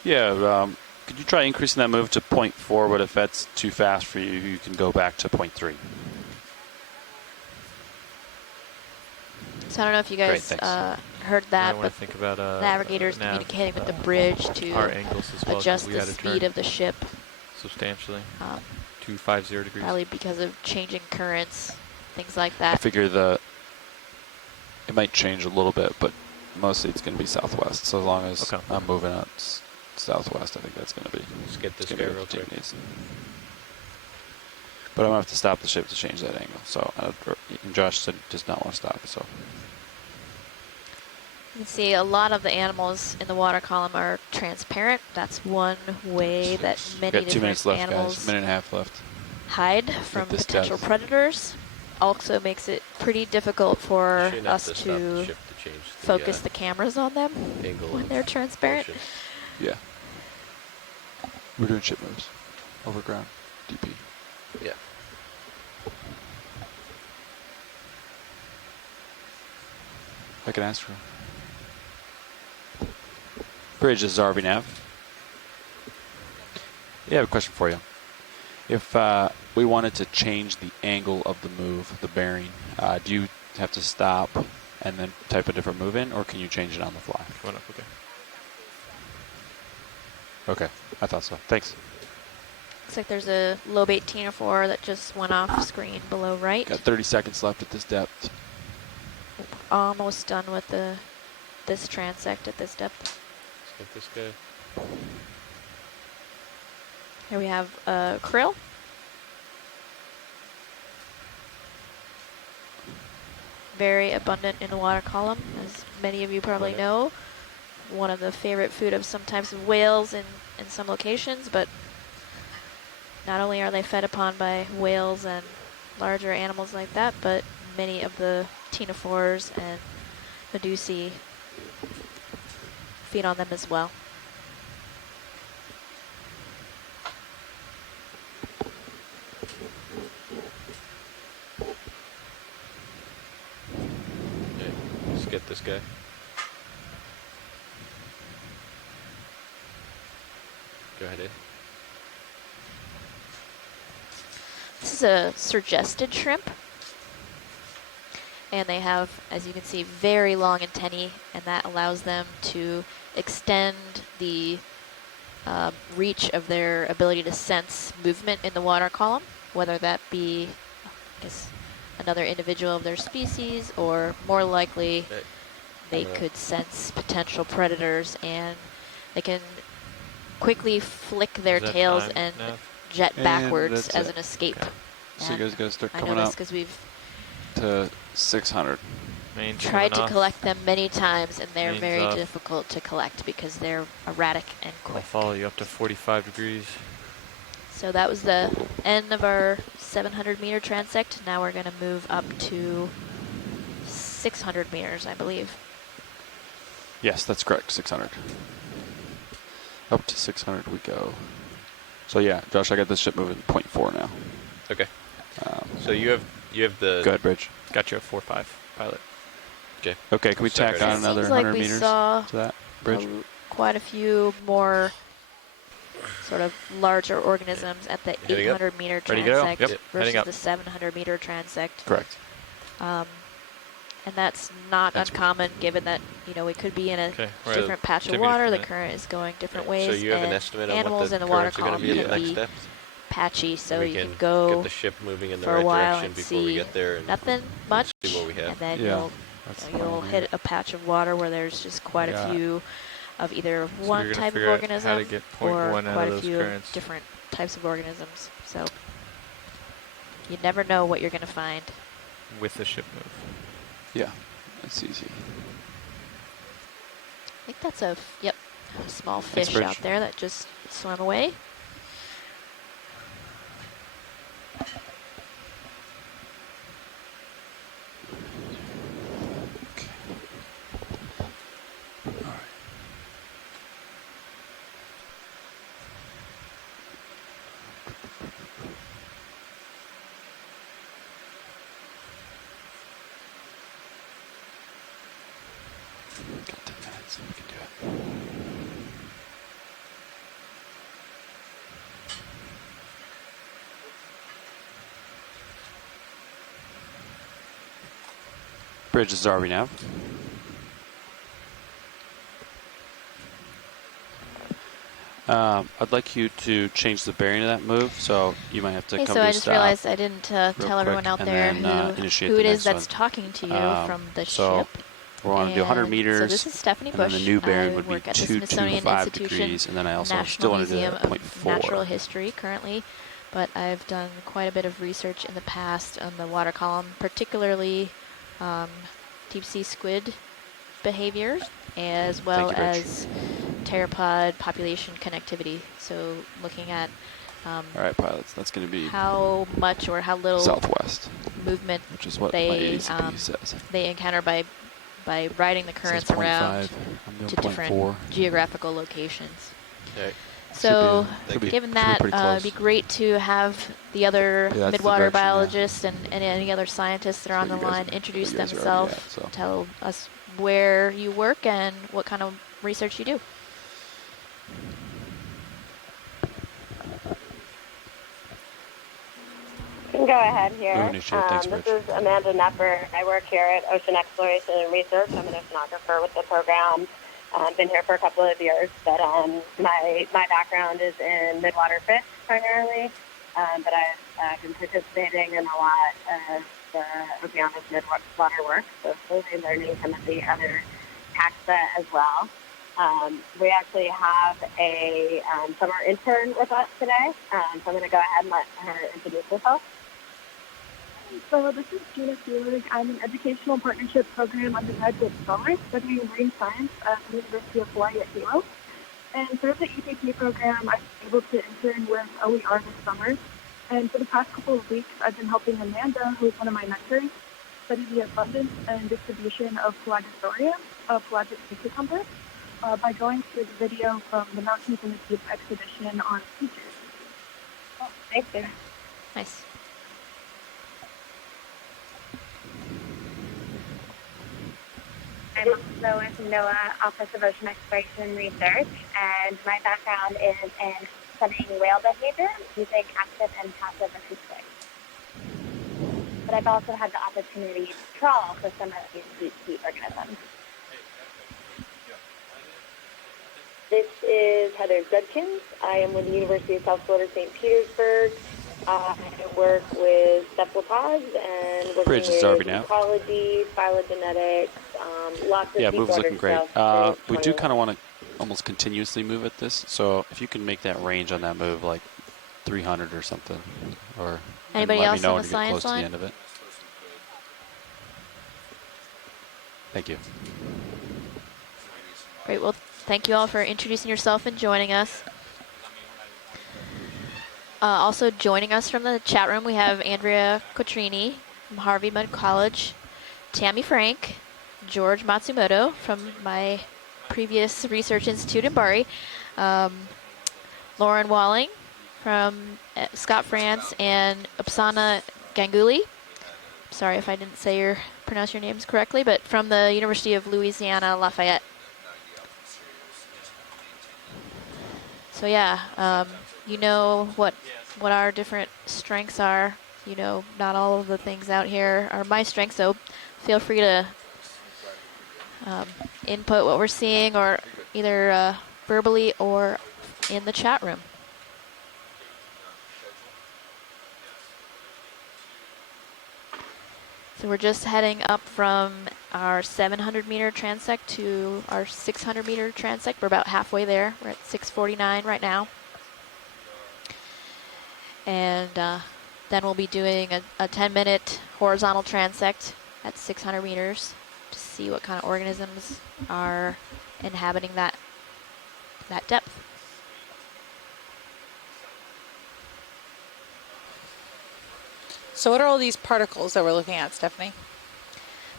Yeah, could you try increasing that move to 0.4, but if that's too fast for you, you can go back to 0.3. So I don't know if you Great, guys thanks. heard I that, want but to think about navigators nav, communicating with the bridge our to angles as well. 'cause adjust we the had to speed turn of the ship, substantially. um, 250 degrees. probably because of changing currents, things like I that. figure it might change a little bit, but mostly it's going to be southwest. So as long as Okay. I'm moving out southwest, I think that's going to be. Let's get this it's guy gonna be real quick. decent. But I'm going to have to stop the ship to change that angle. So Josh said does not want to stop. So You can see a lot of the animals in the water column are transparent. That's one way that we many got 2 different minutes left, animals guys. Minute and a half left. hide from this potential depth. predators. Also makes it pretty difficult You for shouldn't have us to stop the to ship to change focus the cameras on them angle when of they're transparent. motion. Yeah. We're doing ship moves. Overground. DP. Yeah. I can ask for. Bridge, this is RV Nav. Yeah, I have a question for you. If we wanted to change the angle of the move, the bearing, do you have to stop and then type a different move in, or can you change it on the fly? Coming up, okay. Okay, I thought so. Thanks. Looks like there's a low bait ctenophore that just went off screen below right. Got 30 seconds left at this depth. Almost done with this transect at this depth. Let's get this guy. Here we have krill. Very abundant in the water column, as many of you probably know. One of the favorite food of some types of whales in some locations, but not only are they fed upon by whales and larger animals like that, but many of the ctenophores and medusae feed on them as well. Okay. Let's get this guy. Go ahead, Ed. This is a suggested shrimp. And they have, as you can see, very long antennae, and that allows them to extend the reach of their ability to sense movement in the water column, whether that be, I guess, another individual of their species, or more likely they could sense potential predators, and they can quickly flick their tails and jet And backwards that's as it. an escape. Okay. So you guys got to start I coming know this up because we've to 600. Main tried to off. collect them many times, and they're Mains very off. difficult to collect because they're erratic and I'll quick. follow you up to 45 degrees. So that was the end of our 700 meter transect. Now we're going to move up to 600 meters, I believe. Yes, that's correct. 600. Up to 600 we go. So yeah, Josh, I got this ship moving 0.4 now. Okay. So you have the. Go ahead, Bridge. Got you a 4.5 pilot. Okay, can we Start tack right on in. another Seems like 100 we meters saw to that bridge? quite a few more sort of larger organisms at the Heading up. 800-meter Ready to go? transect Yep. Heading versus up. the 700-meter transect. Correct. And that's not That's uncommon, given that we could be in a Okay, we're different patch of 10 meters water. per The minute. current is going different So ways, you have an and estimate on what animals the in the water currents are going to column be at can next be depth? patchy, so we you can can go get the ship moving in the for a right while direction and before we see get there and nothing much, see what we have. and then Yeah, that's you'll fine. hit a patch of water where there's just quite a Yeah. few of either So one you're gonna type of figure out how organism to get or 0.1 out quite of a those few currents. different types of organisms. So you never know what you're going to find. With the ship move. Yeah, that's easy. I think that's a small Thanks, fish Bridge. out there that just swam away. Okay. All right. Got 10 minutes. We can do it. Bridge is RV nav. I'd like you to change the bearing of that move, so you might have to Okay, come so to a I just stop. realized I didn't tell everyone quick, out and there then, initiate who the it is next that's one. talking to you from the so ship. we're going to do 100 And meters. So this is Stephanie and then Bush. the new bearing I would be work at the Smithsonian 225 Institution, degrees, and then I also National still want to do Museum it at of 0.4. Natural History currently, but I've done quite a bit of research in the past on the water column, particularly deep sea squid behaviors, as well Thank you, Rich. as pteropod population connectivity. So looking at All right, pilots, that's going to be how much or how little southwest, movement which is what my they ADCP says. they encounter by riding the It says currents around 0.5. I'm doing to different 0.4. geographical locations. Okay. So, Should be given pretty that, close. it'd be great to have the other Yeah, that's the midwater direction, yeah. biologists and any other scientists that are on That's the where you guys line are- introduce where you guys are already themselves, at, so. tell us where you work and what kind of research you do. You can go ahead here. Go initiate. Thanks, This Rich. is Amanda Nepper. I work here at Ocean Exploration and Research. I'm an oceanographer with the program. Been here for a couple of years, but my background is in midwater fish primarily. But I've been participating in a lot of the Okeanos midwater work, so slowly learning some of the other taxa as well. We actually have a summer intern with us today, so I'm going to go ahead and let her introduce herself. So this is Gina Seelig. I'm an educational partnership program undergraduate scholar studying marine science at the University of Hawaii at Hilo. And through the EPP program, I've been able to intern with OER this summer. And for the past couple of weeks, I've been helping Amanda, who is one of my mentors, study the abundance and distribution of Pelagosaurus, a pelagic sea cucumber, by going through the video from the Mountains in the Deep expedition on features. Oh, thank you. Nice. I'm also with NOAA Office of Ocean Exploration and Research, and my background is in studying whale behavior using active and passive acoustics. But I've also had the opportunity to trawl for some of these deep sea organisms. This is Heather Judkins. I am with the University of South Florida, St. Petersburg. I work with cephalopods and working Bridge is with RV now. ecology, phylogenetics, lots of Yeah, deep move's water looking great. stuff. We do kind of want to almost continuously move at this, so if you can make that range on that move like 300 or something, or Anybody let else me know on when the you get science close to line? the end of it. Thank you. Great. Well, thank you all for introducing yourself and joining us. Also joining us from the chat room, we have Andrea Cotrini from Harvey Mudd College, Tammy Frank, George Matsumoto from my previous research institute in Bari, Lauren Walling from Scott France, and Upsana Ganguly. Sorry if I didn't pronounce your names correctly, but from the University of Louisiana Lafayette. So yeah, you know what our different strengths are. You know, not all of the things out here are my strengths, so feel free to input what we're seeing, or either verbally or in the chat room. So we're just heading up from our 700-meter transect to our 600-meter transect. We're about halfway there. We're at 649 right now. And then we'll be doing a 10-minute horizontal transect at 600 meters to see what kind of organisms are inhabiting that depth. So what are all these particles that we're looking at, Stephanie?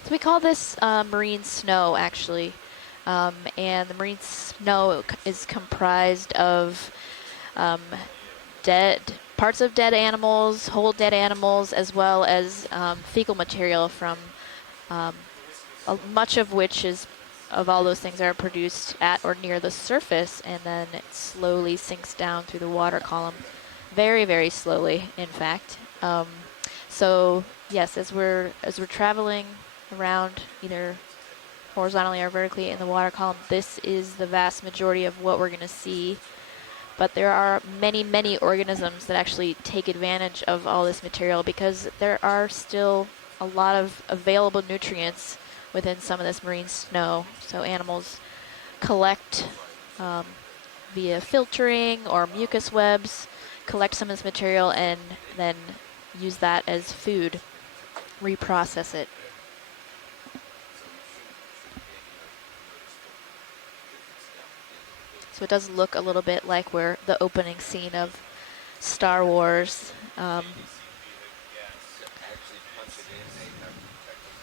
So we call this marine snow, actually. And the marine snow is comprised of dead parts of dead animals, whole dead animals, as well as fecal material from much of which of all those things are produced at or near the surface, and then it slowly sinks down through the water column, very, very slowly, in fact. So yes, as we're traveling around either horizontally or vertically in the water column, this is the vast majority of what we're going to see. But there are many, many organisms that actually take advantage of all this material, because there are still a lot of available nutrients within some of this marine snow. So animals collect via filtering or mucus webs, collect some of this material and then use that as food, reprocess it. So it does look a little bit like we're the opening scene of Star Wars.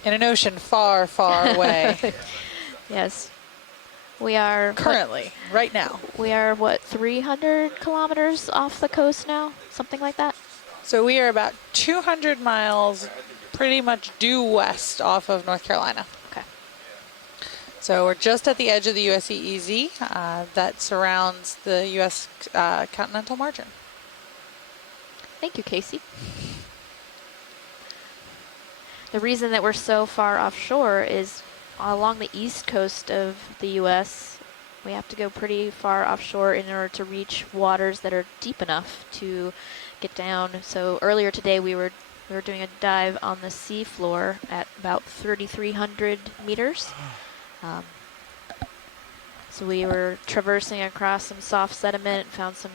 In an ocean far, far away. Yes. We are currently, right now. We are, what, 300 kilometers off the coast now? Something like that? So we are about 200 miles pretty much due west off of North Carolina. Okay. So we're just at the edge of the U.S. EEZ that surrounds the U.S. continental margin. Thank you, Casey. The reason that we're so far offshore is along the east coast of the U.S., we have to go pretty far offshore in order to reach waters that are deep enough to get down. So earlier today we were doing a dive on the sea floor at about 3,300 meters. So we were traversing across some soft sediment, found some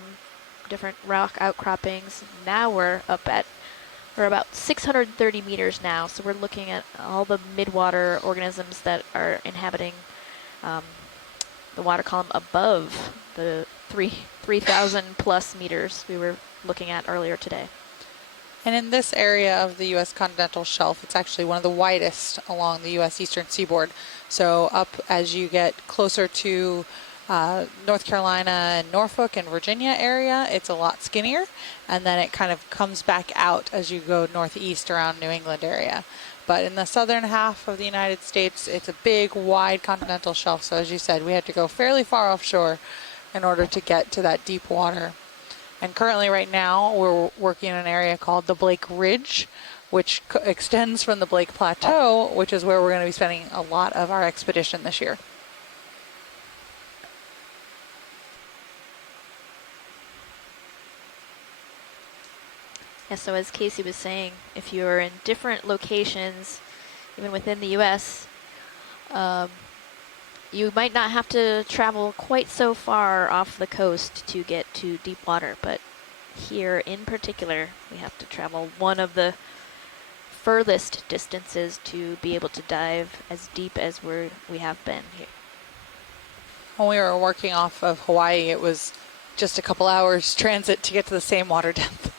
different rock outcroppings. Now we're about 630 meters now, so we're looking at all the midwater organisms that are inhabiting the water column above the 3,000 plus meters we were looking at earlier today. And in this area of the U.S. continental shelf, it's actually one of the widest along the U.S. eastern seaboard. So up as you get closer to North Carolina and Norfolk and Virginia area, it's a lot skinnier, and then it kind of comes back out as you go northeast around New England area. But in the southern half of the United States, it's a big, wide continental shelf. So as you said, we had to go fairly far offshore in order to get to that deep water. And currently right now, we're working in an area called the Blake Ridge, which extends from the Blake Plateau, which is where we're going to be spending a lot of our expedition this year. Yeah, so as Casey was saying, if you're in different locations, even within the U.S., you might not have to travel quite so far off the coast to get to deep water, but here in particular, we have to travel one of the furthest distances to be able to dive as deep as we have been here. When we were working off of Hawaii, it was just a couple hours transit to get to the same water depth.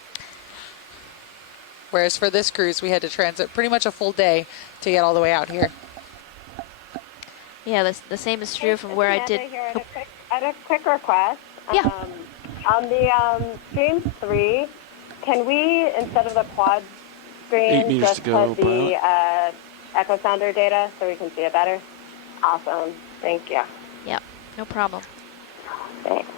Whereas for this cruise, we had to transit pretty much a full day to get all the way out here. Yeah, the same is true from where I did. I had a quick request. Yeah. On the Stream 3, can we, instead of the quad 8 screen, meters just to go, put the echo sounder data so we can see it better? Awesome. Thank you. Yeah, no problem. Thanks.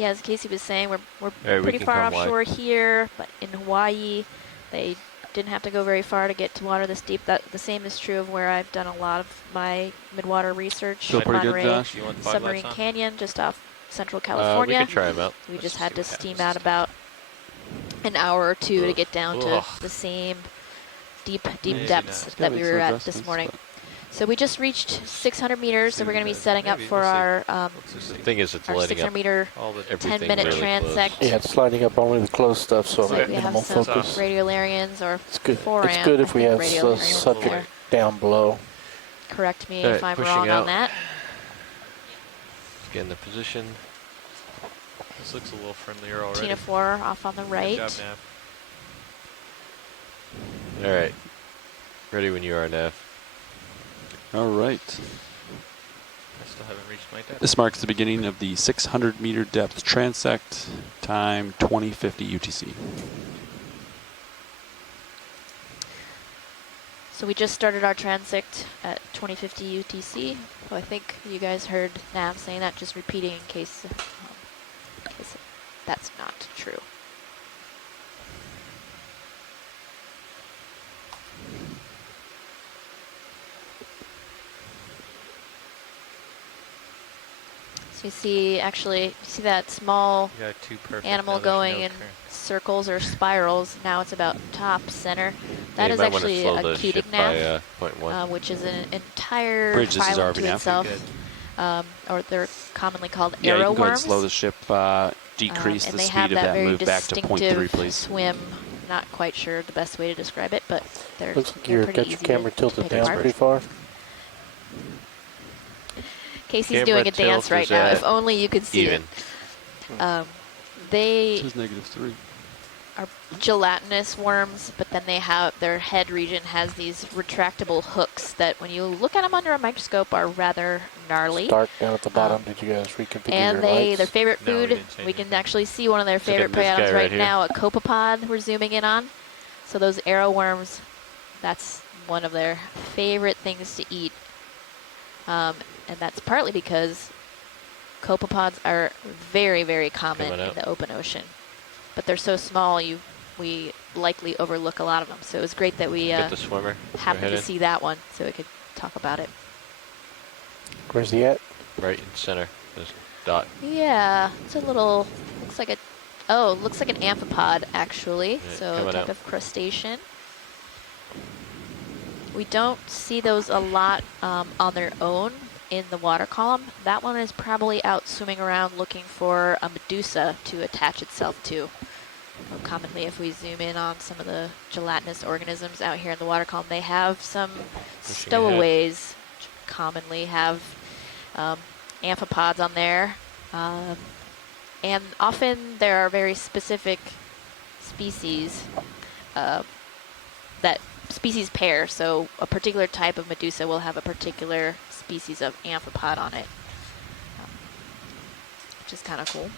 Yeah, as Casey was saying, we're Right, pretty far come offshore wide. here, but in Hawaii, they didn't have to go very far to get to water this deep. The same is true of where I've done a lot of my midwater research. Feel pretty good, Monterey Josh? You want the fog Submarine lights on? Canyon, just off Central We California. could try them out. We Let's just see had to what steam happens. out about an hour or two to Ugh. get down Ugh. to the same deep Maybe depths not. that we were at this Adjustments, morning. but- So we just reached 600 meters, so we're going to be setting up Maybe, for we'll see. our Let's just The see. thing is, it's lighting 600 up meter All the everything 10-minute really transect. Yeah, it's lighting up only the close stuff, so So we have minimal some focus. radiolarians or It's good. 4 It's amp, good I if we think, have radiolarians subject there. down below. Correct me All if right, I'm pushing wrong out. on that. Let's get into position. This looks a little friendlier already. Tina 4 off on the right. Good job, Nav. All right. Ready when you are, Nav. All right. I still haven't reached my depth. This marks the beginning of the 600 meter depth transect, time 2050 UTC. So we just started our transect at 2050 UTC. So I think you guys heard Nav saying that, just repeating in case that's not true. So you see, actually, you see that small You got two perfect. animal now there's going no in current. circles or spirals. Now it's about top center. Yeah, That you is might wanna actually slow a the ship cutic by, nav, 0.1. which is an entire Bridge, this is phylum RV to nav. itself. Good. Or they're commonly called Yeah, you arrow can go ahead and worms. slow the ship, decrease And the they speed have of that that, very move back to 0.3, distinctive please. swim. Not quite sure the best way to describe it, but they're Looks like they're you pretty got your easy camera to tilted pick down apart. pretty far. Casey's Camera doing a dance tilt right is now. at If only you could see Even. it. They This is -3. are gelatinous worms, but then they have their head region has these retractable hooks that, when you look at them under a microscope, are rather gnarly. Dark down at the bottom. Did you guys reconfigure And your their lights? favorite No, we food, didn't change we can anything. actually see one of their Look at favorite this prey guy items right right here. now, a copepod we're zooming in on. So those arrow worms, that's one of their favorite things to eat. And that's partly because copepods are very, very common Coming in out. the open ocean. But they're so small, we likely overlook a lot of them. So it was great that we Get the swimmer. happened Go to ahead see that one, so we could talk about it. Where's he at? right in center. This dot. Yeah, it's a little, looks like an amphipod, actually. Yeah, So a coming type out. of crustacean. We don't see those a lot on their own in the water column. That one is probably out swimming around looking for a medusa to attach itself to. Commonly, if we zoom in on some of the gelatinous organisms out here in the water column, they have some Pushing ahead. stowaways, which commonly have amphipods on there. And often there are very specific species that species pair. So a particular type of medusa will have a particular species of amphipod on it, which is kind of cool.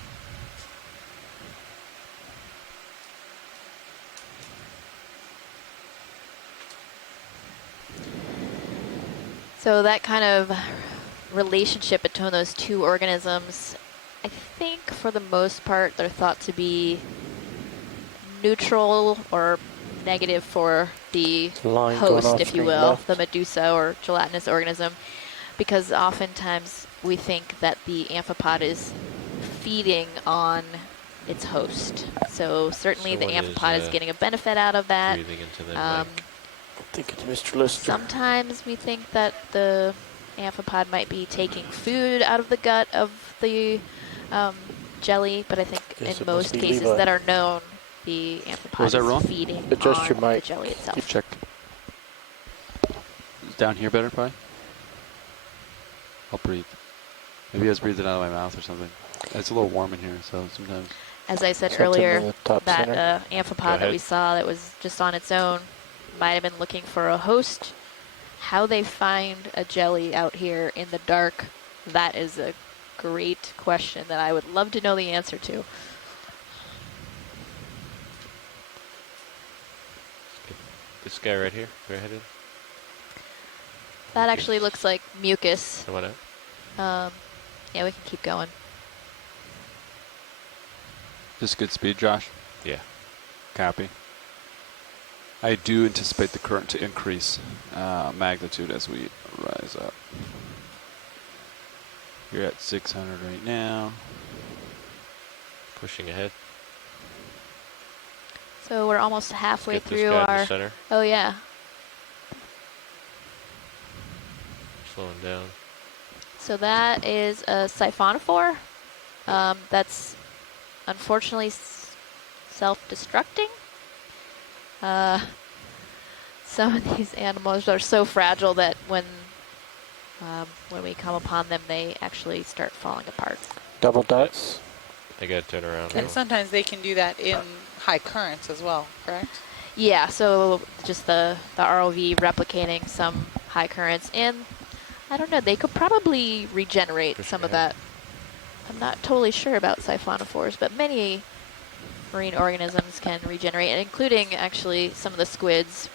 So that kind of relationship between those two organisms, I think for the most part they're thought to be neutral or negative for the Line going host, off if you screen will, left. the medusa or gelatinous organism, because oftentimes we think that the amphipod is feeding on its host. So certainly the Someone is, amphipod is getting a benefit out of that. Breathing into the Um, mic. I think it's Mr. Lister. Sometimes we think that the amphipod might be taking food out of the gut of the jelly, but I think Guess in it must most be cases Levi. that are known, the amphipod Was that is wrong? feeding Adjust on your the mic. jelly itself. Check. Down here better, probably? I'll breathe. Maybe I was breathing out of my mouth or something. It's a little warm in here, so sometimes. As I said Something earlier, in the top that center. amphipod that we ahead. saw that was just on its own might have been looking for a host. How they find a jelly out here in the dark, that is a great question that I would love to know the answer to. This guy right here. Go ahead. That actually looks like mucus. Come on out. Yeah, we can keep going. This good speed, Josh? Yeah. Copy. I do anticipate the current to increase magnitude as we rise up. You're at 600 right now. Pushing ahead. So we're almost halfway Get this through guy in the our. center. Oh yeah. Slowing down. So that is a siphonophore. That's unfortunately self-destructing. Some of these animals are so fragile that when we come upon them, they actually start falling apart. Double dots. They gotta turn around. And sometimes they can do that in high currents as well, correct? Yeah, so just the ROV replicating some high currents, and I don't know, they could probably regenerate some of that. I'm not totally sure about siphonophores, but many marine organisms can regenerate, including actually some of the squids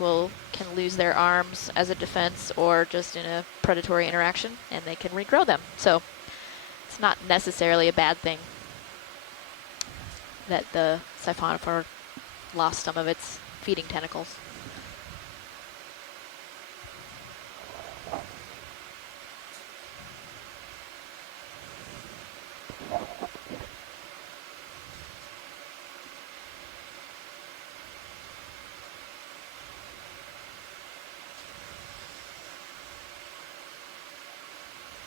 can lose their arms as a defense or just in a predatory interaction, and they can regrow them. So it's not necessarily a bad thing that the siphonophore lost some of its feeding tentacles.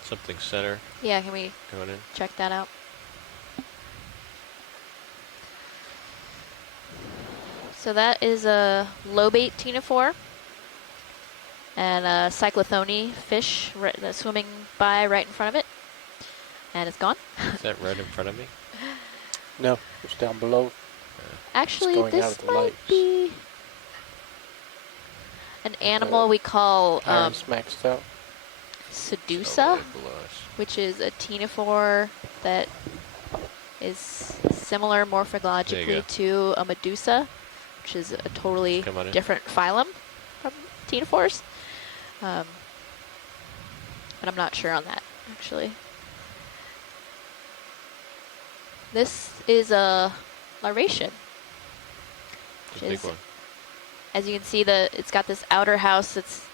Something center. Yeah, can we going in? Check that out? So that is a lobate ctenophore and a cyclothone fish that's swimming by right in front of it, and it's gone. Is that right in front of me? No, it's down below. Actually, going out this of the might lights. be an animal we call Iron's maxed out. Sedusa, Below us. which is a ctenophore that is similar morphologically to a medusa, which is a totally different phylum from ctenophores. But I'm not sure on that, actually. This is a larvation. It's a big one. As you can see, it's got this outer house that's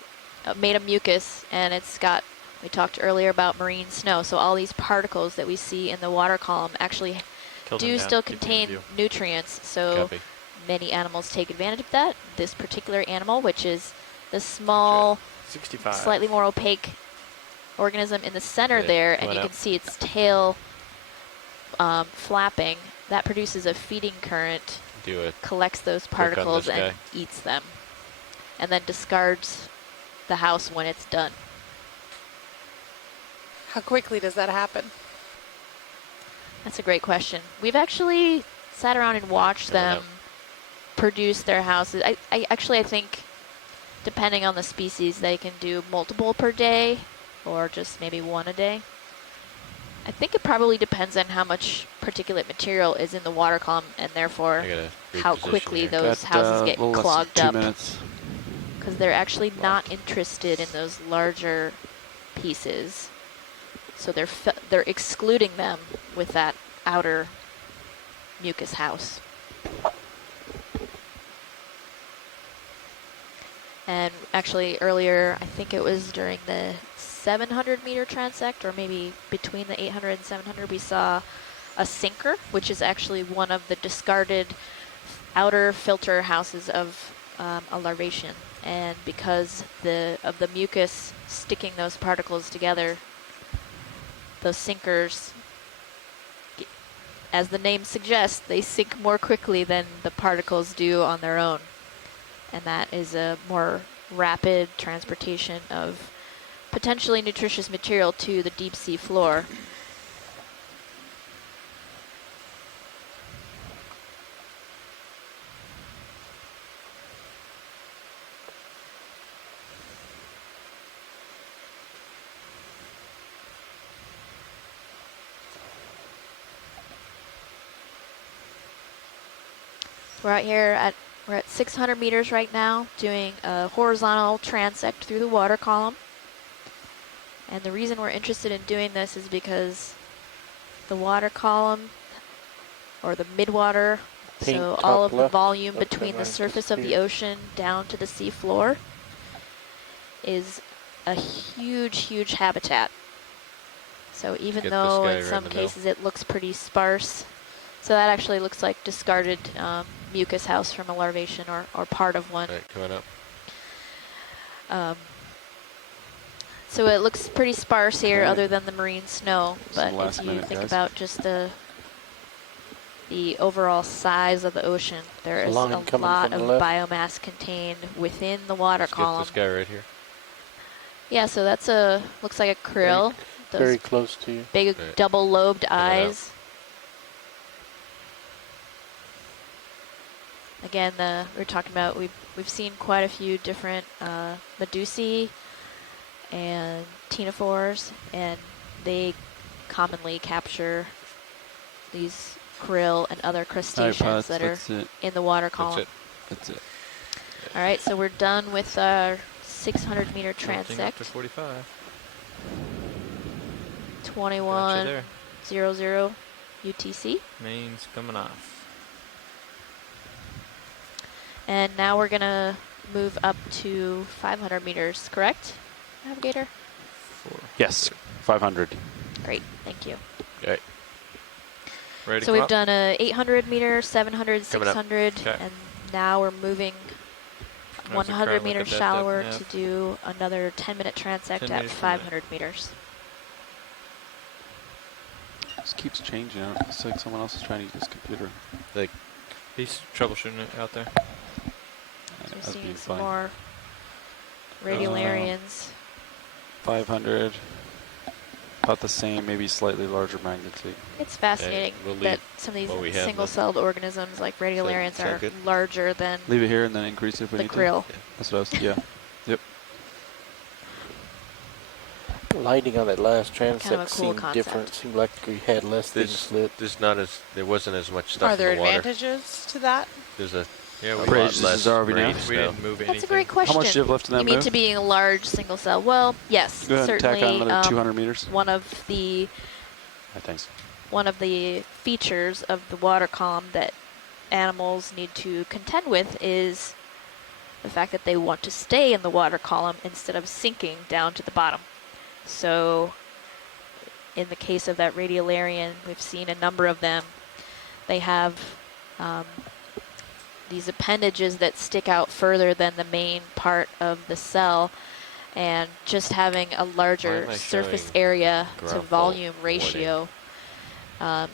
made of mucus, and it's got, we talked earlier about marine snow, so all these particles that we see in the water column actually do still contain nutrients, so many animals take advantage of that. This particular animal, which is the small, 65. slightly more opaque organism in the center there, and you can see its tail flapping, that produces a feeding current, collects those particles and eats them, and then discards the house when it's done. How quickly does that happen? That's a great question. We've actually sat around and watched them produce their houses. I think, depending on the species, they can do multiple per day or just maybe one a day. I think it probably depends on how much particulate material is in the water column, and therefore how quickly those houses get clogged up. Because they're actually not interested in those larger pieces. So they're excluding them with that outer mucus house. And actually earlier, I think it was during the 700 meter transect, or maybe between the 800 and 700, we saw a sinker, which is actually one of the discarded outer filter houses of a larvation. And because of the mucus sticking those particles together, those sinkers, as the name suggests, they sink more quickly than the particles do on their own. And that is a more rapid transportation of potentially nutritious material to the deep sea floor. We're out here we're at 600 meters right now, doing a horizontal transect through the water column. And the reason we're interested in doing this is because the water column or the midwater. Pink, So top all of the left. volume Okay, between the right, surface of the disappeared. ocean down to the sea floor is a huge, huge habitat. So even Get though this guy in right some in the middle. cases it looks pretty sparse, so that actually looks like discarded mucus house from a larvation or part of one. Right, coming up. So it looks pretty sparse here Okay. other than the marine snow, It's but the last if you minute, think guys. about just the overall size of the ocean, there is Line a coming lot from of the left. biomass contained within the water Let's column. get this guy right here. Yeah, so that's looks like a krill. Those Very close to you. big Right. double-lobed Coming out. eyes. Again, we're talking about we've seen quite a few different medusae and ctenophores, and they commonly capture these krill and other All right, crustaceans pilots, that are that's it. in the water That's column. it. That's it. All right, so we're done with our 600-meter Lifting up to transect. 45. Gotcha 2100 there. UTC. Main's coming off. And now we're gonna move up to 500 meters, correct, Navigator? Yes, 500. Great, thank you. Okay. Ready to So come we've up? done a 800 meter, 700, Coming up. 600, Okay. and now we're moving How's the 100 crowd meters look at that shallower depth to nav? do another 10-minute transect 10 at meters from there. 500 meters. This keeps changing. It's like someone else is trying to use this computer. Like, He's troubleshooting it out there. So we're That'd seeing be some fine. more radiolarians. 500. About the same, maybe slightly larger magnitude. It's fascinating we'll leave that some of what we these have single-celled organisms like radiolarians sound are good? larger than Leave it here and then increase it if we the need krill. to. That's what I was, yeah. Yep. Lighting on that last transect Kind of a cool seemed concept. different. Seemed like we had less things lit. there wasn't as much stuff Are there in the water. advantages to that? There's a Yeah, we, Bridge, lot this less is RV now. marine we snow. didn't move anything. That's a great question. How much do you have left in that You mean move? to being a large single cell? Well, yes, Go ahead and certainly. tack on another 200 meters. One of the Thanks. features of the water column that animals need to contend with is the fact that they want to stay in the water column instead of sinking down to the bottom. So in the case of that radiolarian, we've seen a number of them. They have these appendages that stick out further than the main part of the cell, and just having a Why larger am I surface showing area to ground volume fault ratio Without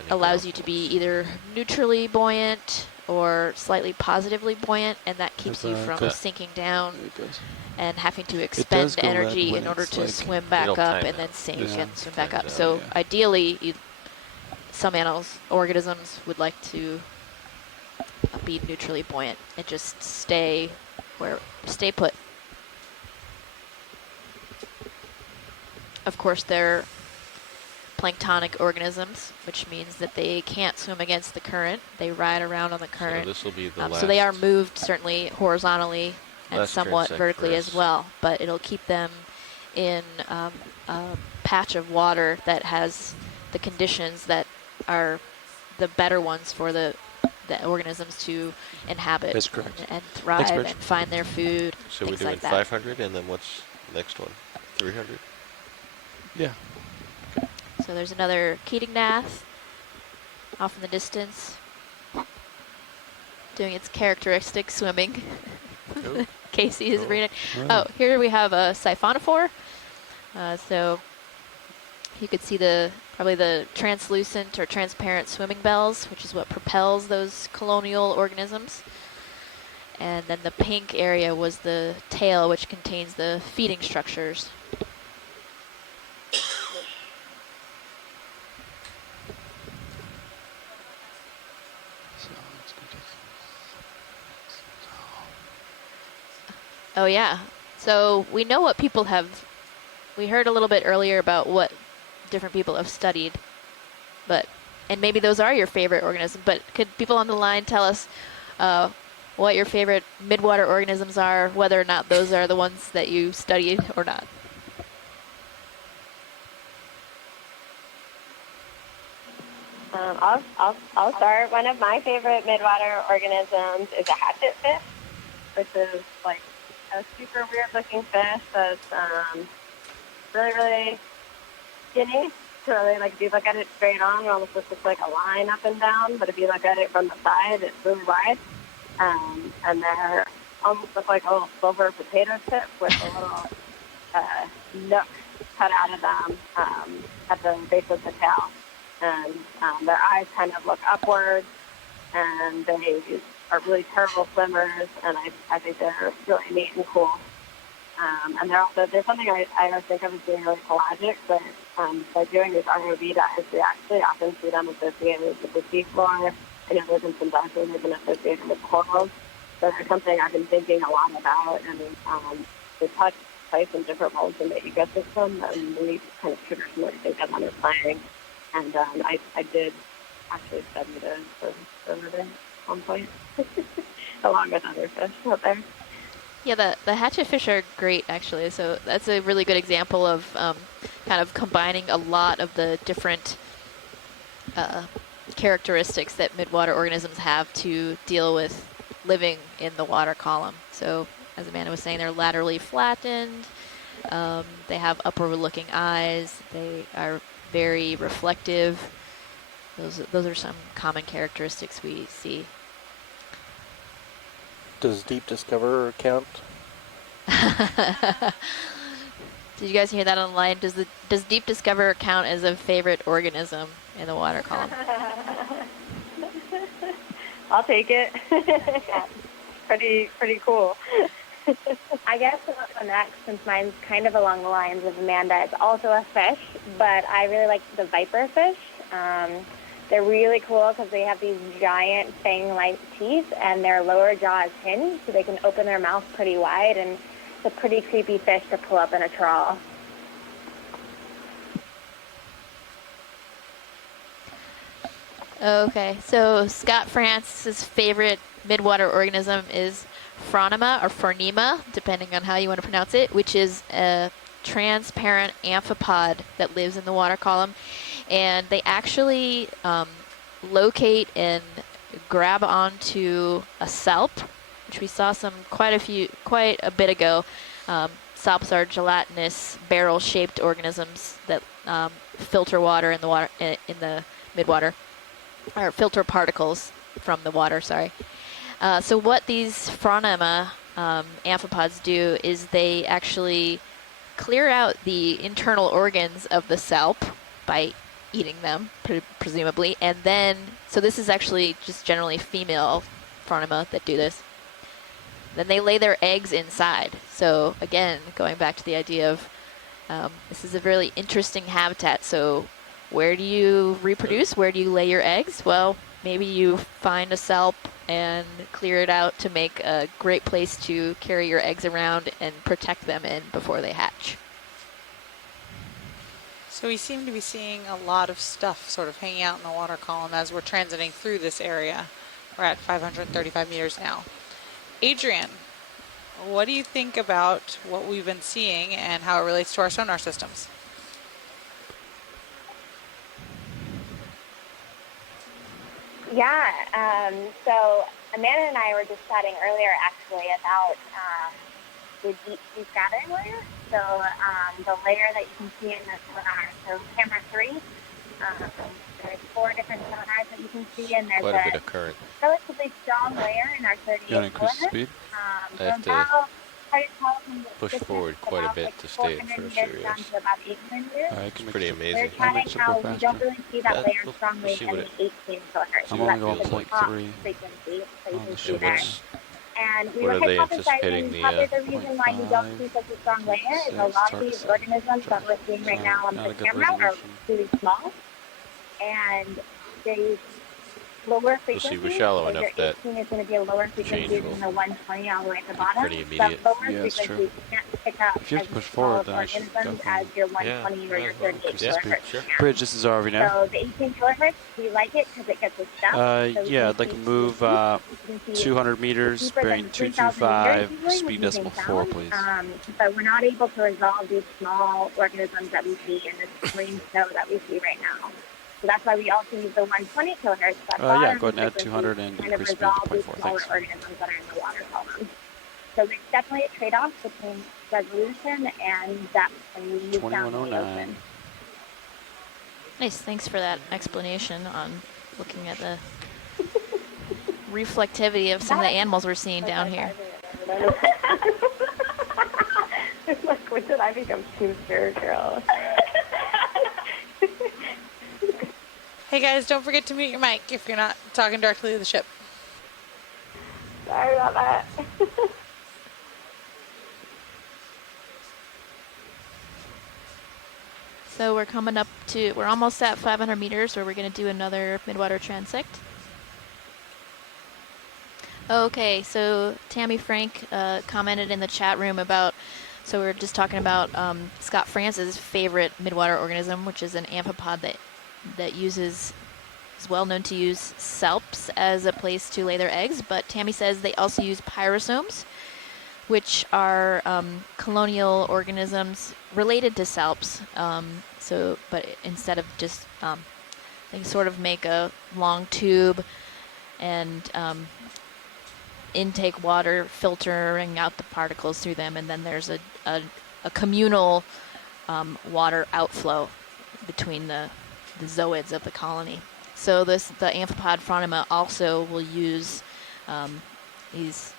any allows ground you to faults. be either neutrally buoyant or slightly positively buoyant, and that keeps you from Okay. sinking down There it goes. and having to does expend go red energy when in order it's to like- swim back It'll up time and out. then sink Yeah. and swim back Times up. out, So yeah. ideally, some organisms would like to be neutrally buoyant and just stay put. Of course, they're planktonic organisms, which means that they can't swim against the current. They ride around on the So current. this will be the last. So they are moved certainly horizontally and last somewhat transect for vertically as us. well, but it'll keep them in a patch of water that has the conditions that are the better ones for the organisms to inhabit That's correct. and thrive Bridge. and find their food, So we're things doing like that. 500, and then what's the next one? 300. Yeah. So there's another Keating Nath off in the distance, doing its characteristic swimming. Cool. Casey is Cool. reading. Right. Oh, here we have a siphonophore. So you could see probably the translucent or transparent swimming bells, which is what propels those colonial organisms. And then the pink area was the tail, which contains the feeding structures. So let's go Oh yeah. So we know what people have. We heard a little bit earlier about what different people have studied, and maybe those are your favorite organisms. But could people on the line tell us what your favorite midwater organisms are, whether or not those are the ones that you studied or not? I'll start. One of my favorite midwater organisms is a hatchetfish, which is like a super weird looking fish that's really, really skinny. So really, like if you look at it straight on, it almost looks like a line up and down. But if you look at it from the side, it's really wide. And they're almost look like a little silver potato chip with a little nook cut out of them at the base of the tail. And their eyes kind of look upwards, and they are really terrible swimmers, and I think they're really neat and cool. And there's something I always think of as being really pelagic, but by doing these ROV dives, we actually often see them associated with the seafloor. I know there's been some dives where they've been associated with corals. So that's something I've been thinking a lot about, and they touch place in different roles in the ecosystem, and really kind of triggers what you think of when they're playing. And I did actually study those for a living at one point, along with other fish out there. Yeah, the hatchetfish are great, actually. So that's a really good example of kind of combining a lot of the different characteristics that midwater organisms have to deal with living in the water column. So as Amanda was saying, they're laterally flattened. They have upward-looking eyes. They are very reflective. Those are some common characteristics we see. Does Deep Discover count? Did you guys hear that online? Does Deep Discover count as a favorite organism in the water column? I'll take it. Pretty cool. I guess the next, since mine's kind of along the lines of Amanda, it's also a fish, but I really like the viper fish. They're really cool because they have these giant fang-like teeth, and their lower jaw is hinged, so they can open their mouth pretty wide, and it's a pretty creepy fish to pull up in a trawl. Okay, so Scott Francis's favorite midwater organism is Phronema or Phronema, depending on how you want to pronounce it, which is a transparent amphipod that lives in the water column. And they actually locate and grab onto a salp, which we saw quite a bit ago. Salps are gelatinous, barrel-shaped organisms that filter water in the midwater, or filter particles from the water. Sorry. So what these Phronema amphipods do is they actually clear out the internal organs of the salp by eating them, presumably, and then, so this is actually just generally female Phronema that do this. Then they lay their eggs inside. So again, going back to the idea of this is a really interesting habitat. So where do you reproduce? Where do you lay your eggs? Well, maybe you find a salp and clear it out to make a great place to carry your eggs around and protect them in before they hatch. So we seem to be seeing a lot of stuff sort of hanging out in the water column as we're transiting through this area. We're at 535 meters now. Adrian, what do you think about what we've been seeing and how it relates to our sonar systems? Yeah, so Amanda and I were just chatting earlier actually about the deep sea scattering layer. So the layer that you can see in the sonar. So camera 3, there's 4 different sonars that you can see, and there's quite a bit of current. Relatively strong layer in our 38 You want to increase the speed? I have to push forward quite a bit to stay at first series. It's pretty amazing. We're chatting how we don't really see that layer strongly in the 18 kilohertz. I'm only going 0.3 frequency that you on can the see show. there. And we What were are they hypothesizing anticipating probably the reason why you don't 0.5, see such a strong layer is a lot of these organisms that we're seeing right now on the camera are really small, and they lower frequencies. We're shallow so enough your that 18 is going to be a lower frequency change will than the 120 all the way at the bottom. pretty immediate. But lower Yeah, that's true. frequencies can't pick up If you have as to push small forward, of then I should organisms definitely as your 120 or your 38 Yeah. kilohertz. Sure. Bridge, this is RV now. So the 18 kilohertz, we like it because it gets us stuck. So we Yeah, can I'd like to see move you can see 200 meters, deeper bearing than 3,000 meters 225, usually, speed which is decimal 4, sound. please. But we're not able to resolve these small organisms that we see in this green snow that we see right now. So that's why we also use the 120 kilohertz. Yeah, go ahead and add 200 and kind of increase speed to resolve these 0.4. smaller Thanks. organisms that are in the water column. So it's definitely a trade-off between resolution and depth when you use down in the 2109. ocean. Nice, thanks for that explanation on looking at the reflectivity of some of the animals we're seeing down here. Like, when did I become too spirit girl? Hey guys, don't forget to mute your mic if you're not talking directly to the ship. Sorry about that. So we're coming up to, we're almost at 500 meters where we're going to do another midwater transect. Okay, so Tammy Frank commented in the chat room about, so we're just talking about Scott France's favorite midwater organism, which is an amphipod that uses, is well known to use salps as a place to lay their eggs, but Tammy says they also use pyrosomes, which are colonial organisms related to salps. But instead of just, they sort of make a long tube and intake water, filtering out the particles through them, and then there's a communal water outflow between the zooids of the colony. So the amphipod Phronima also will use these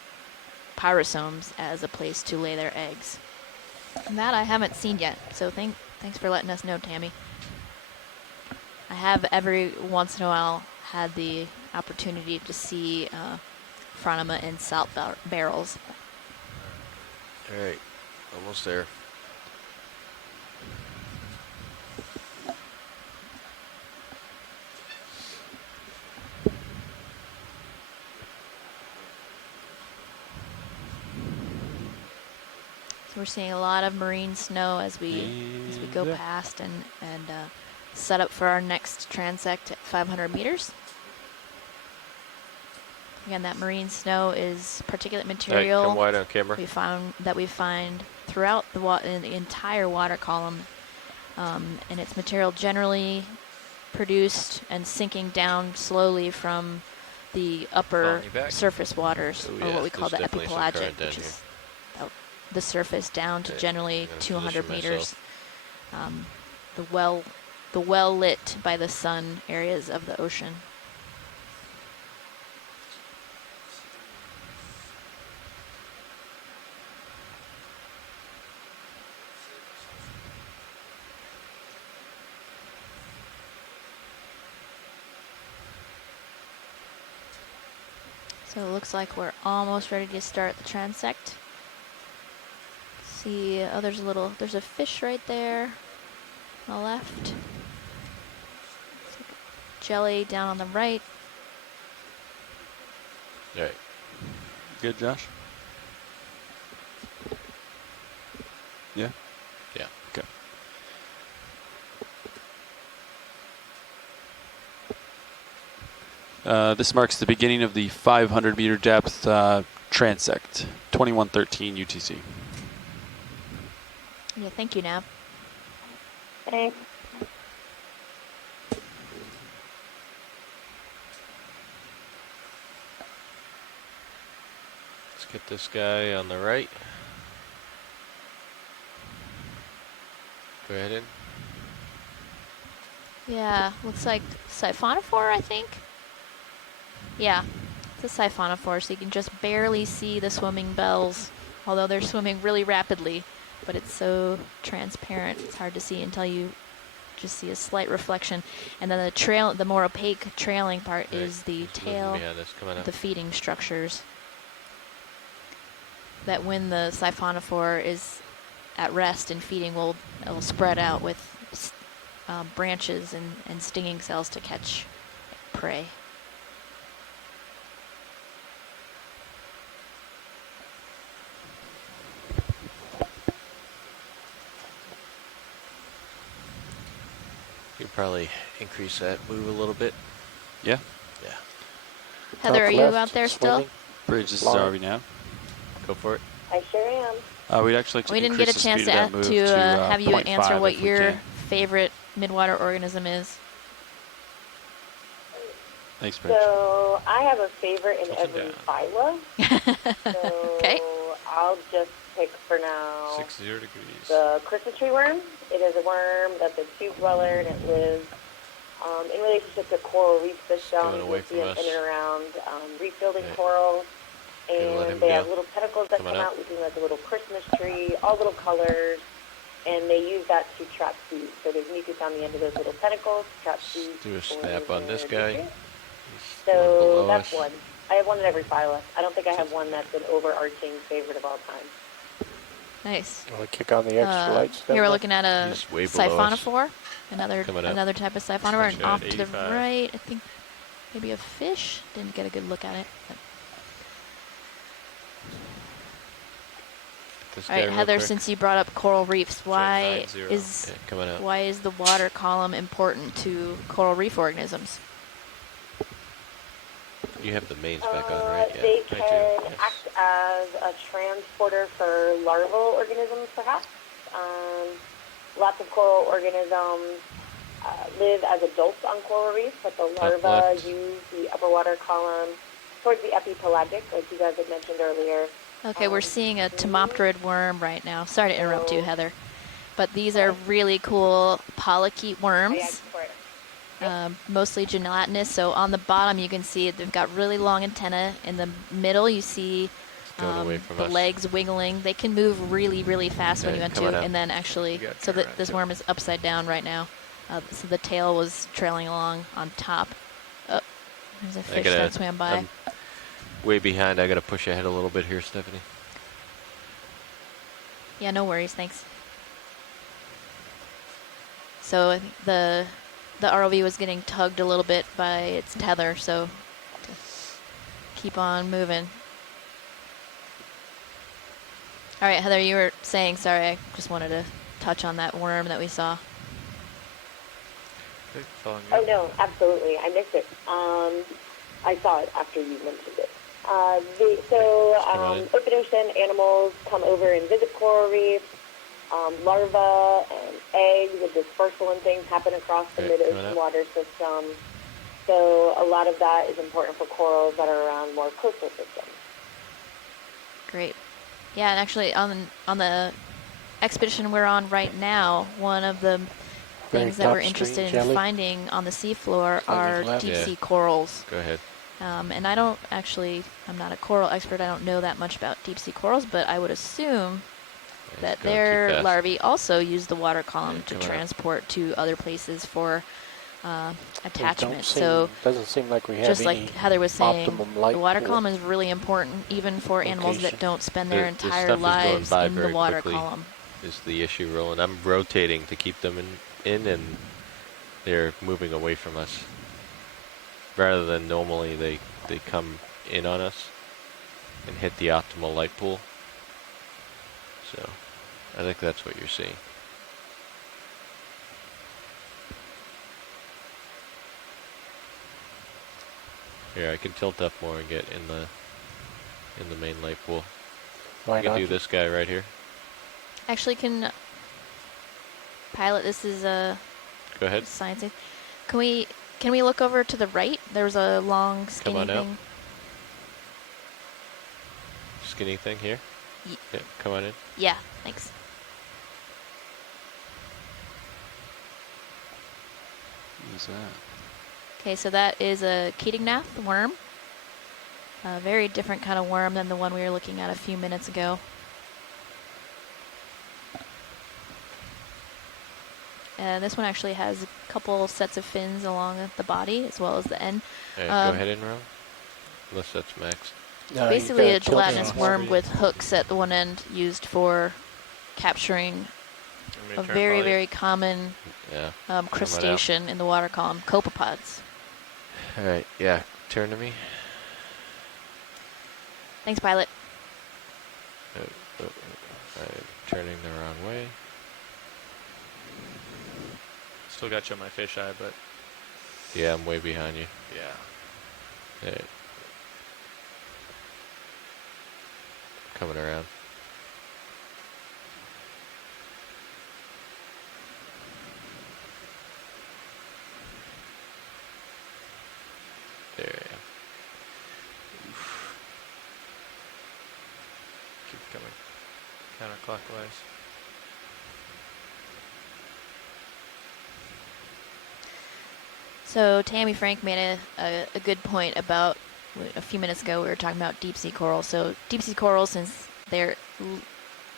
pyrosomes as a place to lay their eggs. And that I haven't seen yet, so thanks for letting us know, Tammy. I have every once in a while had the opportunity to see Phronima in salt barrels. All right, almost there. So we're seeing a lot of marine snow as we go past and set up for our next transect at 500 meters. Again, that marine snow is particulate material. All right, come wide on camera. We find throughout in the entire water column, and it's material generally produced and sinking down slowly from the upper surface waters, or what we call the epipelagic, which is the surface down to generally 200 meters. The well lit by the sun areas of the ocean. So it looks like we're almost ready to start the transect. See, oh, there's a fish right there on the left. Jelly down on the right. All right. Good, Josh? Yeah? Yeah. Okay. This marks the beginning of the 500 meter depth transect, 2113 UTC. Yeah, thank you, Nav. Thanks. Let's get this guy on the right. Go ahead in. Yeah, looks like siphonophore, I think. Yeah, it's a siphonophore, so you can just barely see the swimming bells, although they're swimming really rapidly, but it's so transparent, it's hard to see until you just see a slight reflection. And then the more opaque trailing part is the tail, the feeding structures. That when the siphonophore is at rest and feeding, it will spread out with branches and stinging cells to catch prey. You can probably increase that move a little bit. Yeah. Yeah. Heather, are you out there still? Bridge, this is RV now. Go for it. I sure am. We'd actually like to we didn't get a chance to have you answer what your favorite midwater organism is. Thanks, Mitch. So I have a favorite in every phyla. So Okay. I'll just pick for now 60 degrees. the Christmas tree worm. It is a worm that's a tube dweller, and it lives in relationship to coral reef systems. away You see from them us. in and around reef building Right. corals. Gonna let him And they have go. little tentacles that Coming come up. out looking like a little Christmas tree, all little colors. And they use that to trap seeds. So there's mucus on the end of those little tentacles to trap seeds. Do a for snap on this their guy. nutrients. He's So going below that's us. one. I have one in every phyla. I don't think I have one that's an overarching favorite of all time. Nice. Will it kick on the extra lights? Here we're looking at a He's way below us. siphonophore, another Coming up. another type of siphonophore, and Sunshine off to the 85. right, I think maybe a fish. Didn't get a good look at it. But. This All guy right, real Heather, quick. since you brought up coral reefs, why 90. is Yeah, coming up. why is the water column important to coral reef organisms? You have the mains back on, right? Yeah. They I do, can yes. act as a transporter for larval organisms, perhaps. Lots of coral organisms live as adults on coral reefs, but the larvae left. use the upper water column towards the epipelagic, like you guys had mentioned earlier. Okay, we're seeing a tomopterid worm right now. Sorry to interrupt you, Heather. But these are really cool polychaete worms, mostly gelatinous. So on the bottom you can see they've got really long antennae. In the middle you see Going away from the us. legs wiggling. They can move really, really fast when Okay, you want coming to. up. And then actually, You gotta so turn that around, this too. worm is upside down right now. So the tail was trailing along on top. Oh, there's a fish that swam by. I'm way behind. I gotta push ahead a little bit here, Stephanie. Yeah, no worries, thanks. So I think the ROV was getting tugged a little bit by its tether, so keep on moving. All right, Heather, you were saying, sorry, I just wanted to touch on that worm that we saw. Okay, following you. Oh, no, absolutely. I missed it. I saw it after you mentioned it. Open ocean animals come over and visit coral reefs. Larvae and eggs and dispersal and things happen across the Right, coming mid-ocean up. water system. So a lot of that is important for corals that are around more coastal systems. Great. Yeah, and actually on the expedition we're on right now, one of the things that we're topstream interested in jelly. finding on the seafloor On your are left. deep Yeah. sea corals. Go ahead. And I don't actually, I'm not a coral expert, I don't know that much about deep sea corals, but I would assume Yeah, that he's going too their fast. larvae also use the water column Yeah, to coming up. transport to other places for attachment. Don't So seem, doesn't seem like we have just any like Heather was saying, optimum light the water pool column is really important even for animals that location. don't spend their The entire stuff is going lives by in the very water quickly. column. Is the issue, Roland? I'm rotating to keep them in, and they're moving away from us. Rather than normally they come in on us and hit the optimal light pool. So I think that's what you're seeing. Here, I can tilt up more and get in the main light pool. Why I can not? do this guy right here. Actually, can pilot, this is a Go ahead. science. Can we look over to the right? There's a long skinny on out. thing. Skinny thing here. Ye- Yeah, come on in. Yeah, thanks. What is that? Okay, so that is a Keatingnath worm. A very different kind of worm than the one we were looking at a few minutes ago. And this one actually has a couple sets of fins along the body as well as the end. All right, go ahead and roll. Unless that's maxed. No, you Basically gotta a tilt gelatinous it. worm with hooks at the one end used for capturing a very, very common Yeah. crustacean in the water column, copepods. All right. Yeah. Turn to me. Thanks, pilot. I'm turning the wrong way. Still got you on my fisheye, but Yeah, I'm way behind you. yeah. All right. Coming around. coming counterclockwise. So Tammy Frank made a good point about a few minutes ago. We were talking about deep sea coral. So deep sea coral, since they're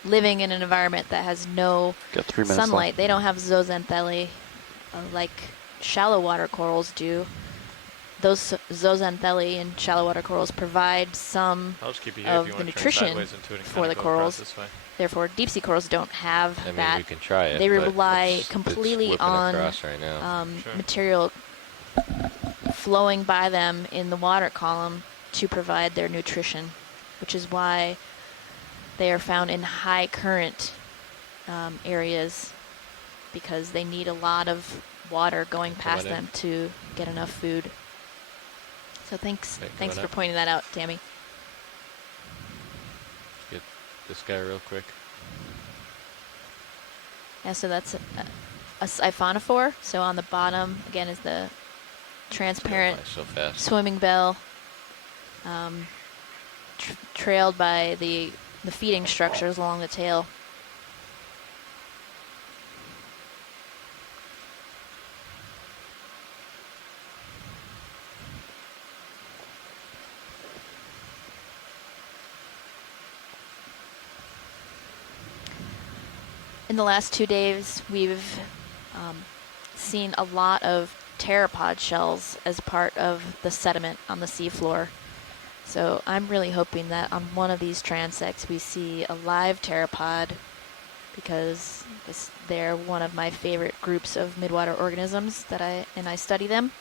living in an environment that has no Got 3 minutes sunlight, left. they don't have zooxanthellae like shallow water corals do. Those zooxanthellae in shallow water corals provide some I'll just keep you here of if you the want to turn nutrition sideways into it and for the go across corals. this way. Therefore, deep sea corals don't have I mean, that. we can try it. They but rely it's completely whipping on across right now. Sure. material flowing by them in the water column to provide their nutrition, which is why they are found in high current areas, because they need a lot of water going past them to get enough food. So thanks for pointing that out, Tammy. Get this guy real quick. Yeah, so that's a siphonophore. So on the bottom, again, is the transparent So fast. swimming bell, trailed by the feeding structures along the tail. In the last 2 days, we've seen a lot of pteropod shells as part of the sediment on the seafloor. So I'm really hoping that on one of these transects we see a live pteropod, because they're one of my favorite groups of midwater organisms that I study them.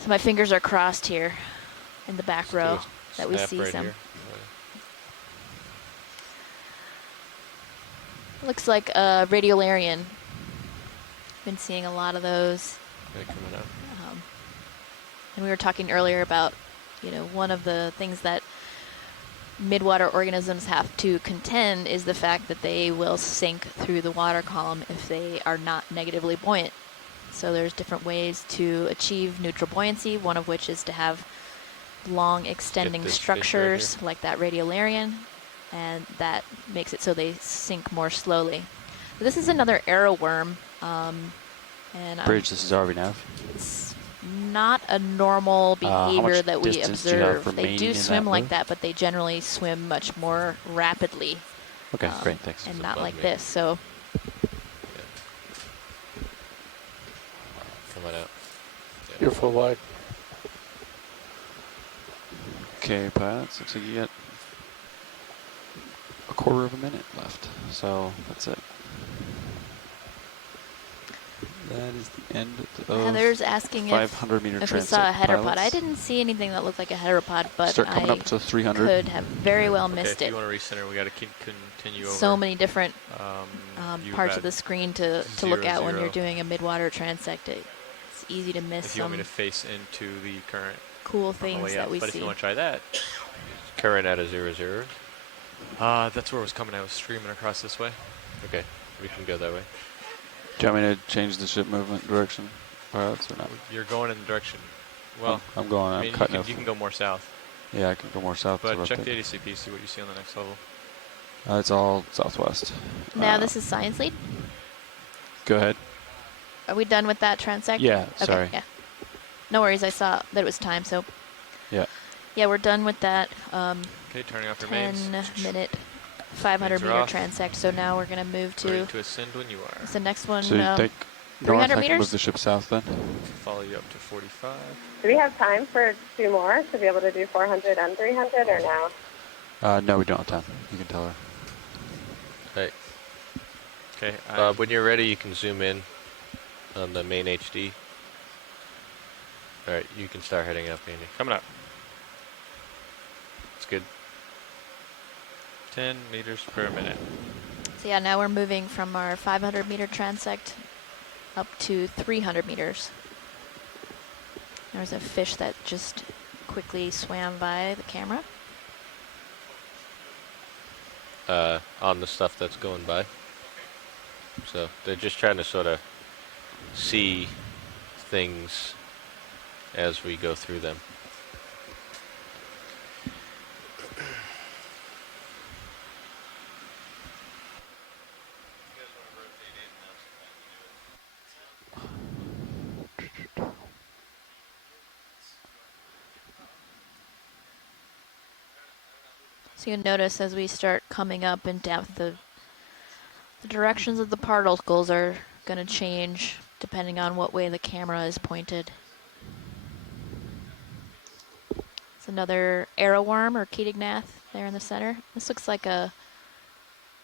So my fingers are crossed here in the back row that we see some. Here. Looks like a radiolarian. Been seeing a lot of those. Okay, coming up. And we were talking earlier about, one of the things that midwater organisms have to contend is the fact that they will sink through the water column if they are not negatively buoyant. So there's different ways to achieve neutral buoyancy, one of which is to have long extending structures like that radiolarian, and that makes it so they sink more slowly. This is another arrowworm. Bridge, this is RV Nav. It's not a normal behavior that we observe. They do swim like that, but they generally swim much more rapidly. Okay, great, thanks. And not like this, so. Come on out. Yeah. You're full wide. Okay, pilots, looks like you got a quarter of a minute left, so that's it. That is the end of Heather's asking 500 meter if we saw a heteropod. pilots. I didn't see anything that looked like a heteropod, but Start coming I up to 300. could have very well missed if it. you want to recenter, we got to continue over. So many different parts had of the screen to look at when you're doing a midwater transect. It's easy to miss if you want some me to face into the current cool things that we but see. if you want to try that. Current at a 0-0. That's where it was coming. I was streaming across this way. Okay, we can go that way. Do you want me to change the ship movement direction, pilots, or not? You're going in the direction. Well, I'm going. I'm cutting you can go more south. Yeah, I can go more south. But check the ADCP, see what you see on the next level. It's all southwest. Now this is science lead. Go ahead. Are we done with that transect? Yeah, okay, sorry. Yeah. No worries. I saw that it was time, so. Yeah. Yeah, we're done with that. Okay, turning off your mains. 10-minute, 500-meter transect. So now we're going to move to. Ready to ascend when you are. What's the next one? So you take 300 north, meters? I can move the ship south then. Follow you up to 45. Do we have time for 2 more to be able to do 400 and 300 or no? No, we don't have time. You can tell her. Hey. Okay. When you're ready, you can zoom in on the main HD. All right, you can start heading up, Andy. Coming up. It's good. 10 meters per minute. So yeah, now we're moving from our 500-meter transect up to 300 meters. There's a fish that just quickly swam by the camera. On the stuff that's going by. So they're just trying to sort of see things as we go through them. So you notice as we start coming up in depth, the directions of the particles are going to change depending on what way the camera is pointed. It's another arrowworm or Ketognath there in the center. This looks like a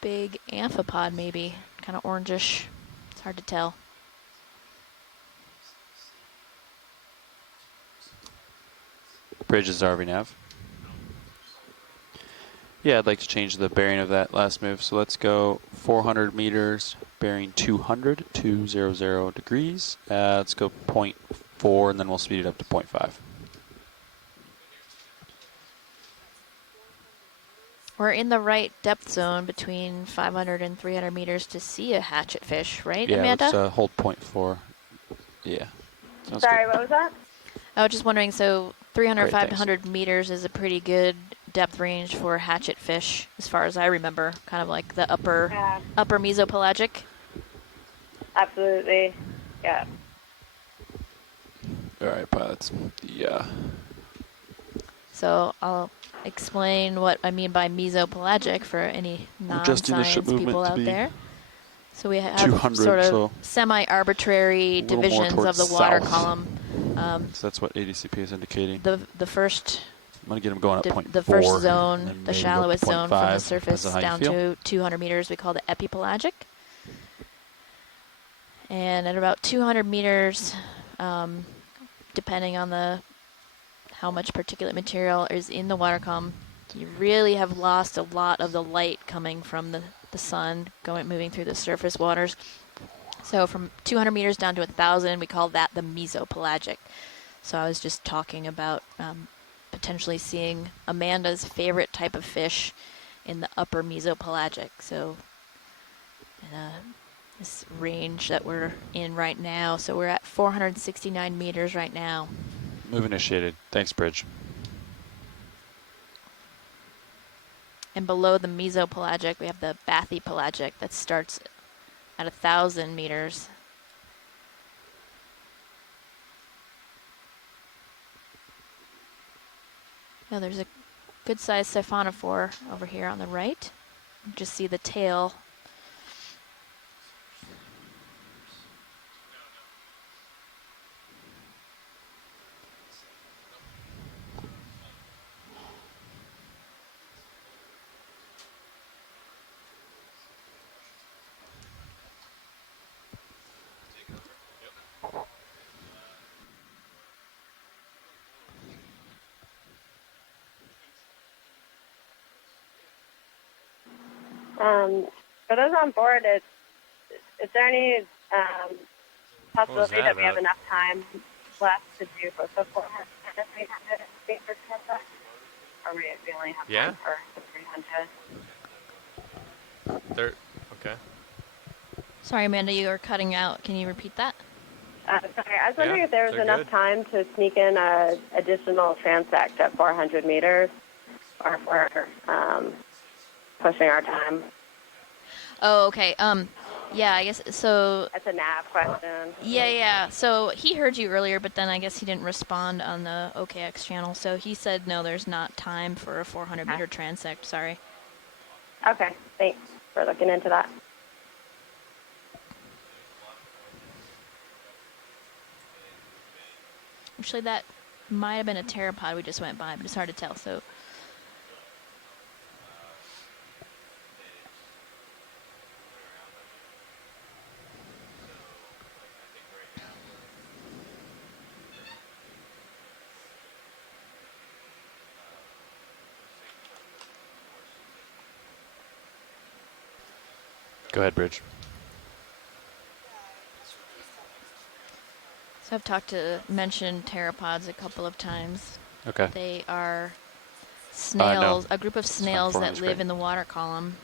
big amphipod maybe, kind of orangish. It's hard to tell. Bridge is RV nav. Yeah, I'd like to change the bearing of that last move. So let's go 400 meters, bearing 200 degrees. Let's go 0.4, and then we'll speed it up to 0.5. We're in the right depth zone between 500 and 300 meters to see a hatchet fish, right, Amanda? Yeah, let's hold 0.4. Yeah. Sounds Sorry, good. what was that? I was just wondering, so 300, Great, 500 meters is a pretty good depth range for hatchet fish, as far as I remember, kind of like the upper mesopelagic. Absolutely, yeah. All right, pilots. Yeah. So I'll explain what I mean by mesopelagic for any non-science people out there. So we have 200, sort of so semi-arbitrary divisions of the water column. So that's what ADCP is indicating. The first, I'm going to get them going at 0.4. the first zone, the maybe shallowest zone from the surface down feel. to 200 meters, we call the epipelagic. And at about 200 meters, depending on how much particulate material is in the water column, you really have lost a lot of the light coming from the sun moving through the surface waters. So from 200 meters down to 1,000, we call that the mesopelagic. So I was just talking about potentially seeing Amanda's favorite type of fish in the upper mesopelagic. So this range that we're in right now. So we're at 469 meters right now. Move initiated. Thanks, Bridge. And below the mesopelagic, we have the bathypelagic that starts at 1,000 meters. Now there's a good-sized siphonophore over here on the right. You just see the tail. For those on board, is there any possibility that we have enough time left to do both the 400 and 300 meters transect? Or we only have time for the 300? Okay. Sorry, Amanda, you are cutting out. Can you repeat that? Sorry, I was wondering if there was enough time to sneak in an additional transect at 400 meters, or if we're pushing our time. Oh, okay. Yeah, I guess so. That's a nav question. Yeah. So he heard you earlier, but then I guess he didn't respond on the OKX channel. So he said no, there's not time for a 400-meter transect. Sorry. Okay, thanks for looking into that. Actually, that might have been a pteropod we just went by, but it's hard to tell. So. Go ahead, Bridge. So I've mentioned pteropods a couple of times. Okay. They are snails, no. a group of snails that live great. in the water column.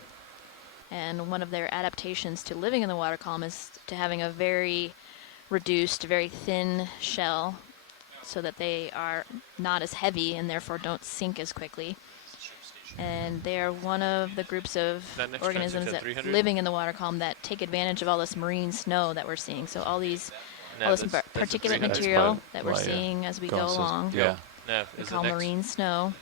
And one of their adaptations to living in the water column is to having a very reduced, very thin shell so that they are not as heavy and therefore don't sink as quickly. And they are one of the groups of organisms that living in the water column that take advantage of all this marine snow that we're seeing. So all this particulate material that we're seeing as we go along. Yeah. We call marine snow.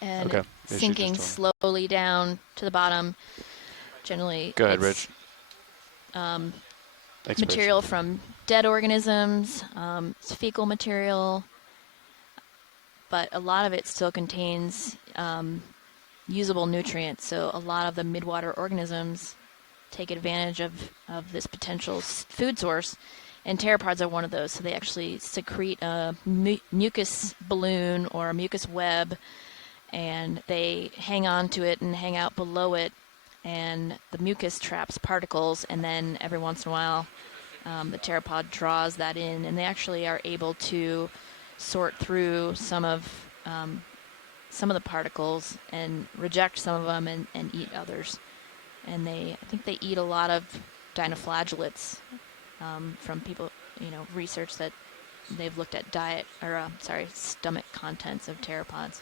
And sinking slowly down to the bottom. Generally, go ahead, Rich. Material from dead organisms, it's fecal material, but a lot of it still contains usable nutrients. So a lot of the midwater organisms take advantage of this potential food source, and pteropods are one of those. So they actually secrete a mucus balloon or a mucus web, and they hang on to it and hang out below it, and the mucus traps particles, and then every once in a while the pteropod draws that in, and they actually are able to sort through some of the particles and reject some of them and eat others. And I think they eat a lot of dinoflagellates from people, research that they've looked at stomach contents of pteropods.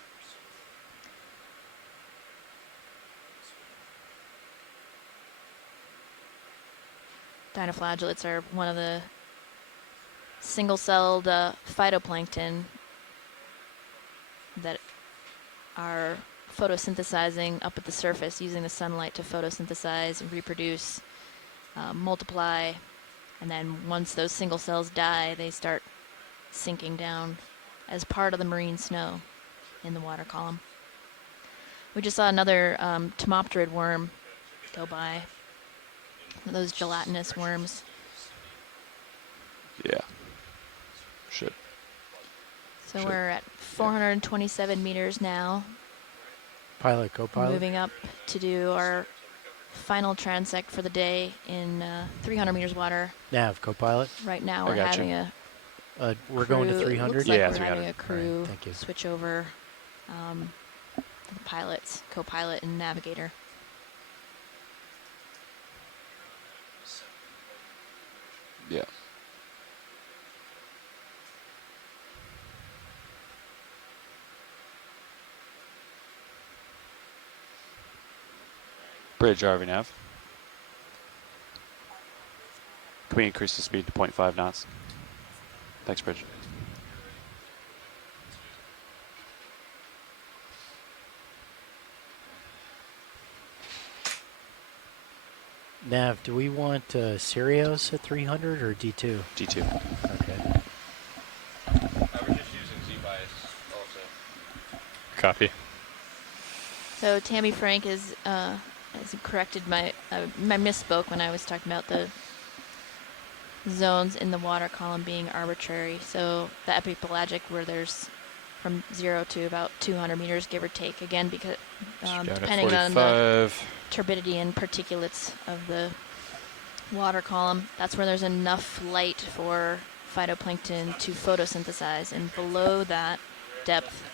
Dinoflagellates are one of the single-celled phytoplankton that are photosynthesizing up at the surface, using the sunlight to photosynthesize and reproduce, multiply, and then once those single cells die, they start sinking down as part of the marine snow in the water column. We just saw another tomopterid worm go by. Those gelatinous worms. Yeah. Should. So we're at 427 meters now. Pilot, co-pilot. Moving up to do our final transect for the day in 300 meters water. Nav, co-pilot. Right now we're having a we're going to 300? Looks like yeah, we're 300. having a crew right, thank you. switch over the pilots, co-pilot and navigator. Yeah. Bridge, RV nav. Can we increase the speed to 0.5 knots? Thanks, Bridge. Nav, do we want Sirius at 300 or D2? D2. Okay. I was just using Z-bias also. Copy. So Tammy Frank has corrected my misspoke when I was talking about the zones in the water column being arbitrary. So the epipelagic, where there's from 0 to about 200 meters, give or take. Again, because depending on the turbidity and particulates of the water column, that's where there's enough light for phytoplankton to photosynthesize. And below that depth,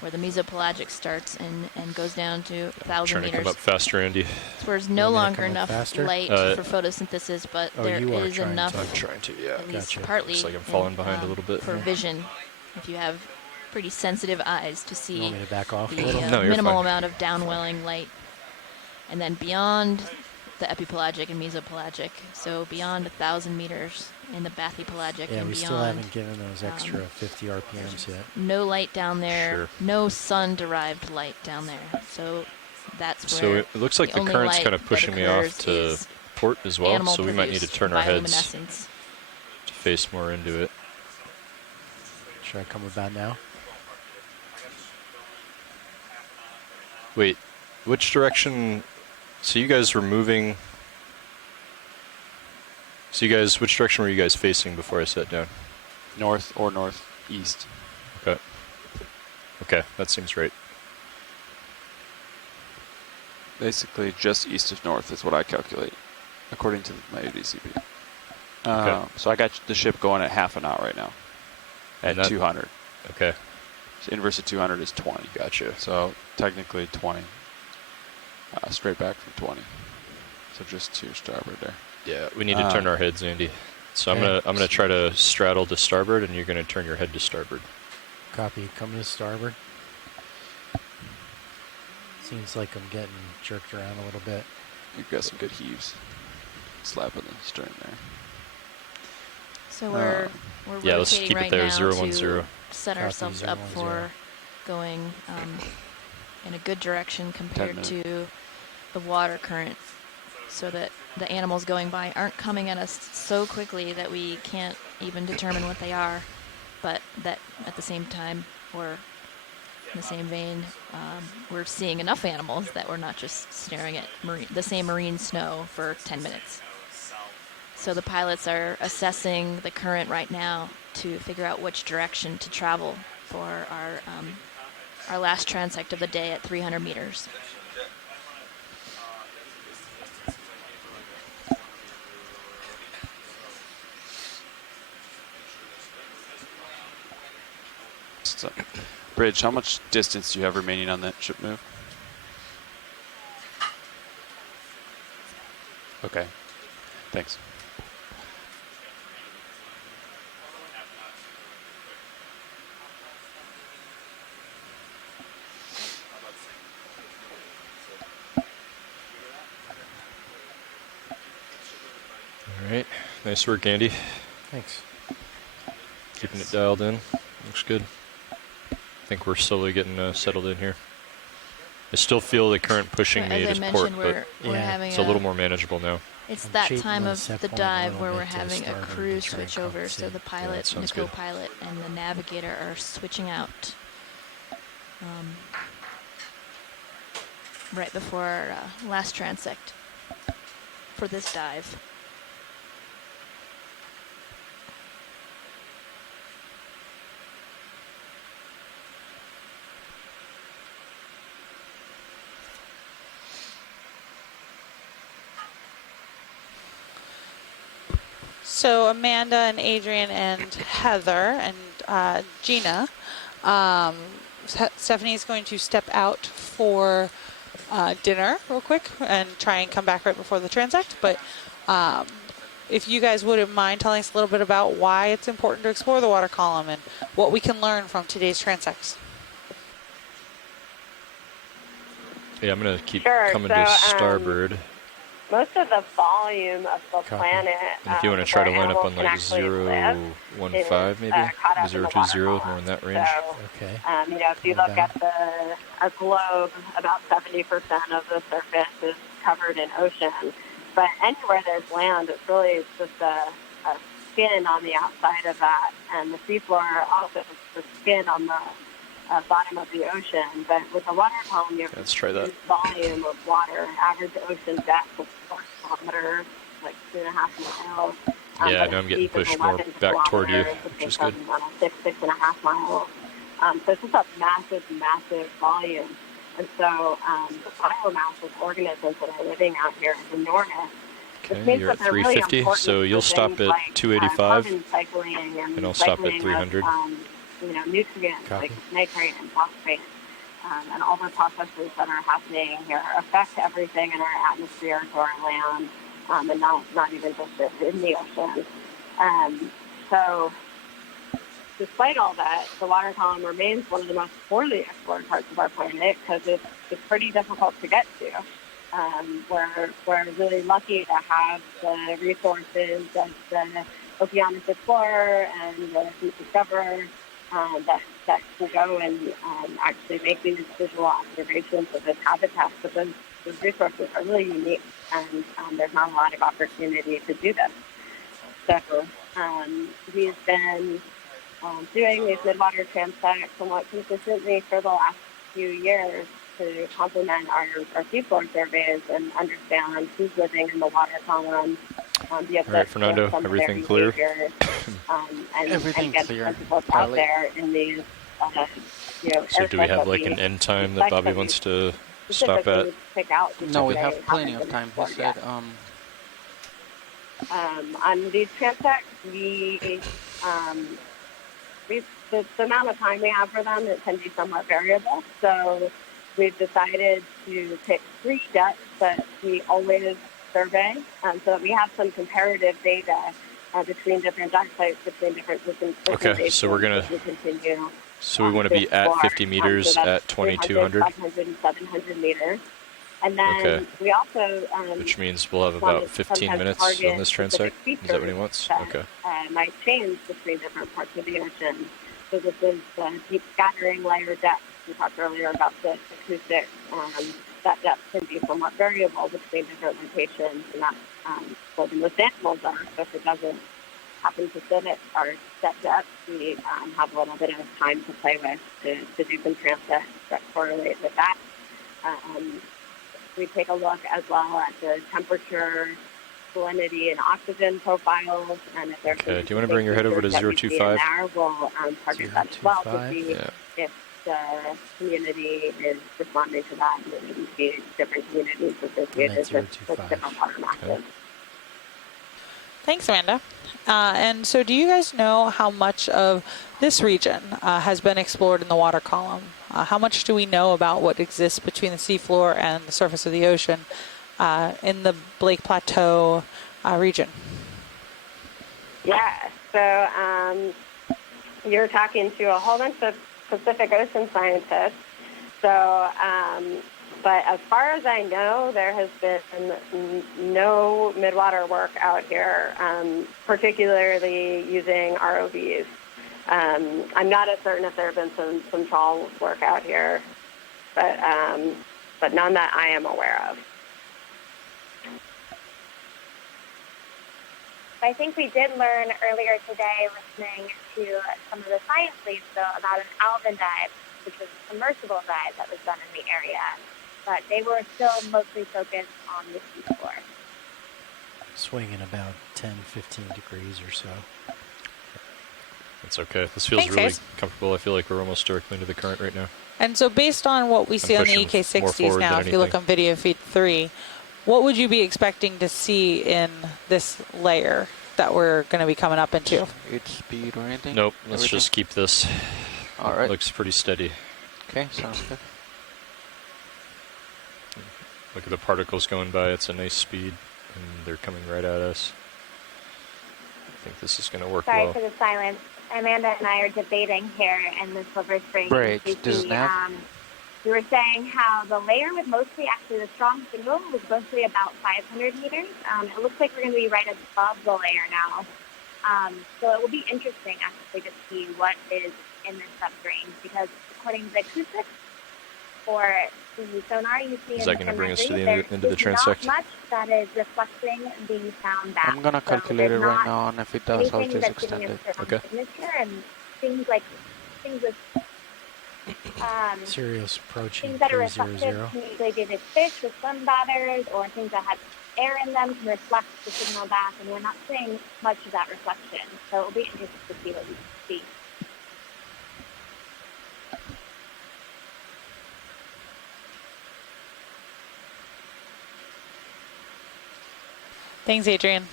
where the mesopelagic starts and goes down to 1,000 meters. Trying to come up faster, Andy. So there's no longer enough light for photosynthesis, but there is enough. I'm trying to, yeah. At least Gotcha. partly. Looks like I'm falling behind a little bit. For vision, if you have pretty sensitive eyes to see You want me to back off a the little? No, you're minimal fine. amount of downwelling light. And then beyond the epipelagic and mesopelagic, so beyond 1,000 meters in the bathypelagic Yeah, and we beyond. still haven't given those extra 50 RPMs yet. No light down there, Sure. no sun-derived light down there. So that's So where it looks like the only current's light kind of that pushing me off occurs to is port as well, animal so we might need to produced turn our heads bioluminescence. to face more into it. Should I come about now? Wait, which direction? So you guys were moving. Which direction were you guys facing before I sat down? North or northeast. Okay. Okay, that seems right. Basically, just east of north is what I calculate, according to my ADCP. Okay. So I got the ship going at half a knot right now, at And that- 200. Okay, So inverse of 200 is 20. gotcha. So technically 20. Straight back from 20. So just to starboard there. Yeah, we need to turn our heads, Andy. So I'm gonna try to straddle to starboard, and you're gonna turn your head to starboard. Copy. Come to starboard. Seems like I'm getting jerked around a little bit. You've got some good heaves. Slapping the stern there. So we're yeah, let's rotating keep it right there, now 010. to set Copy, ourselves up 010. for going in a good direction compared to the water current, so that the animals going by aren't coming at us so quickly that we can't even determine what they are, but that at the same time, or in the same vein, we're seeing enough animals that we're not just staring at the same marine snow for 10 minutes. So the pilots are assessing the current right now to figure out which direction to travel for our last transect of the day at 300 meters. So, Bridge, how much distance do you have remaining on that ship move? Okay, thanks. All right, nice work, Andy. Thanks. Keeping it dialed in. Looks good. I think we're slowly getting settled in here. I still feel the current pushing me to port, but it's a little more manageable now. It's that time of the dive where we're having a crew switch over, so the pilot and the co-pilot and the navigator are switching out right before our last transect for this dive. So Amanda and Adrian and Heather and Gina, Stephanie's going to step out for dinner real quick and try and come back right before the transect. But if you guys wouldn't mind telling us a little bit about why it's important to explore the water column and what we can learn from today's transects. Yeah, I'm going to keep coming to starboard. Most of the volume of the planet. And if you want to try to line up on like 015 maybe, 020, more in that range. So, if you look at a globe, about 70% of the surface is covered in ocean. But anywhere there's land, it's really just a skin on the outside of that, and the seafloor also is the skin on the bottom of the ocean. But with the water column, you have this volume of water, average ocean depth of 4 kilometers, like 2.5 miles. Yeah, now I'm getting pushed more back toward you, which is good. 6.5 miles. So it's just a massive, massive volume. And so the biomass of organisms that are living out here is enormous. Okay, you're at 350, so you'll stop at 285, and I'll stop at 300. Nutrients like nitrate and phosphate, and all the processes that are happening here affect everything in our atmosphere, to our land, and not even just in the ocean. So despite all that, the water column remains one of the most poorly explored parts of our planet because it's pretty difficult to get to. We're really lucky to have the resources that the Okeanos Explorer and the Deep Discoverer that can go and actually make these visual observations of this habitat. But those resources are really unique, and there's not a lot of opportunity to do this. So we've been doing these midwater transects somewhat consistently for the last few years to complement our seafloor surveys and understand who's living in the water column. All right, Fernando, everything clear? Everything clear. Out there in these, so do we have like an end time that Bobby wants to stop at? No, we have plenty of time. He said. On these transects, the amount of time we have for them, it can be somewhat variable. So we've decided to pick 3 depths that we always survey, so that we have some comparative data between different dock sites, between different Okay, so we're gonna continue. So we want to be at 50 meters at 2200. 500 and 700 meters. And then we also... which means we'll have about 15 minutes on this transect. Is that what he wants? Okay. Might change between different parts of the ocean. So this is deep scattering layer depth we talked earlier about the acoustics, that depth can be somewhat variable between different locations, and that's what most animals are. So if it doesn't happen to sit at our set depth, we have a little bit of time to play with to do some transects that correlate with that. We take a look as well at the temperature, salinity, and oxygen profiles, and if there's do you want to bring your head over to 025? We'll target that as well to see if the community is responding to that, and maybe see different communities associated with different water masses. Thanks, Amanda. And so do you guys know how much of this region has been explored in the water column? How much do we know about what exists between the seafloor and the surface of the ocean in the Blake Plateau region? Yeah, so you're talking to a whole bunch of Pacific Ocean scientists. So, but as far as I know, there has been no midwater work out here, particularly using ROVs. I'm not as certain if there have been some trawl work out here, but none that I am aware of. I think we did learn earlier today, listening to some of the science leads, though, about an Alvin dive, which was a submersible dive that was done in the area. But they were still mostly focused on the seafloor. Swinging about 10, 15 degrees or so. That's okay. This feels really comfortable. I feel like we're almost directly into the current right now. And so based on what we see on the EK60s now, if you look on video feed 3, what would you be expecting to see in this layer that we're going to be coming up into? Its speed or anything? Nope. Let's just keep this. All right. Looks pretty steady. Okay, sounds good. Look at the particles going by. It's a nice speed, and they're coming right at us. I think this is going to work well. Sorry for the silence. Amanda and I are debating here in the Silver Spring. Bridge, does it have? We were saying how the layer was mostly, actually the strong signal was mostly about 500 meters. It looks like we're going to be right above the layer now. So it will be interesting actually to see what is in this subrange, because according to the acoustics for the sonar you see, is that going to bring us to the end of the transect? Not much that is reflecting the sound back. I'm going to calculate it right now, and if it does, I'll just extend it. Okay. And things with Sirius approaching things that are reflective can usually be with fish with sun batters, or things that have air in them can reflect the signal back, and we're not seeing much of that reflection. So it'll be interesting to see what we see. Thanks, Adrian.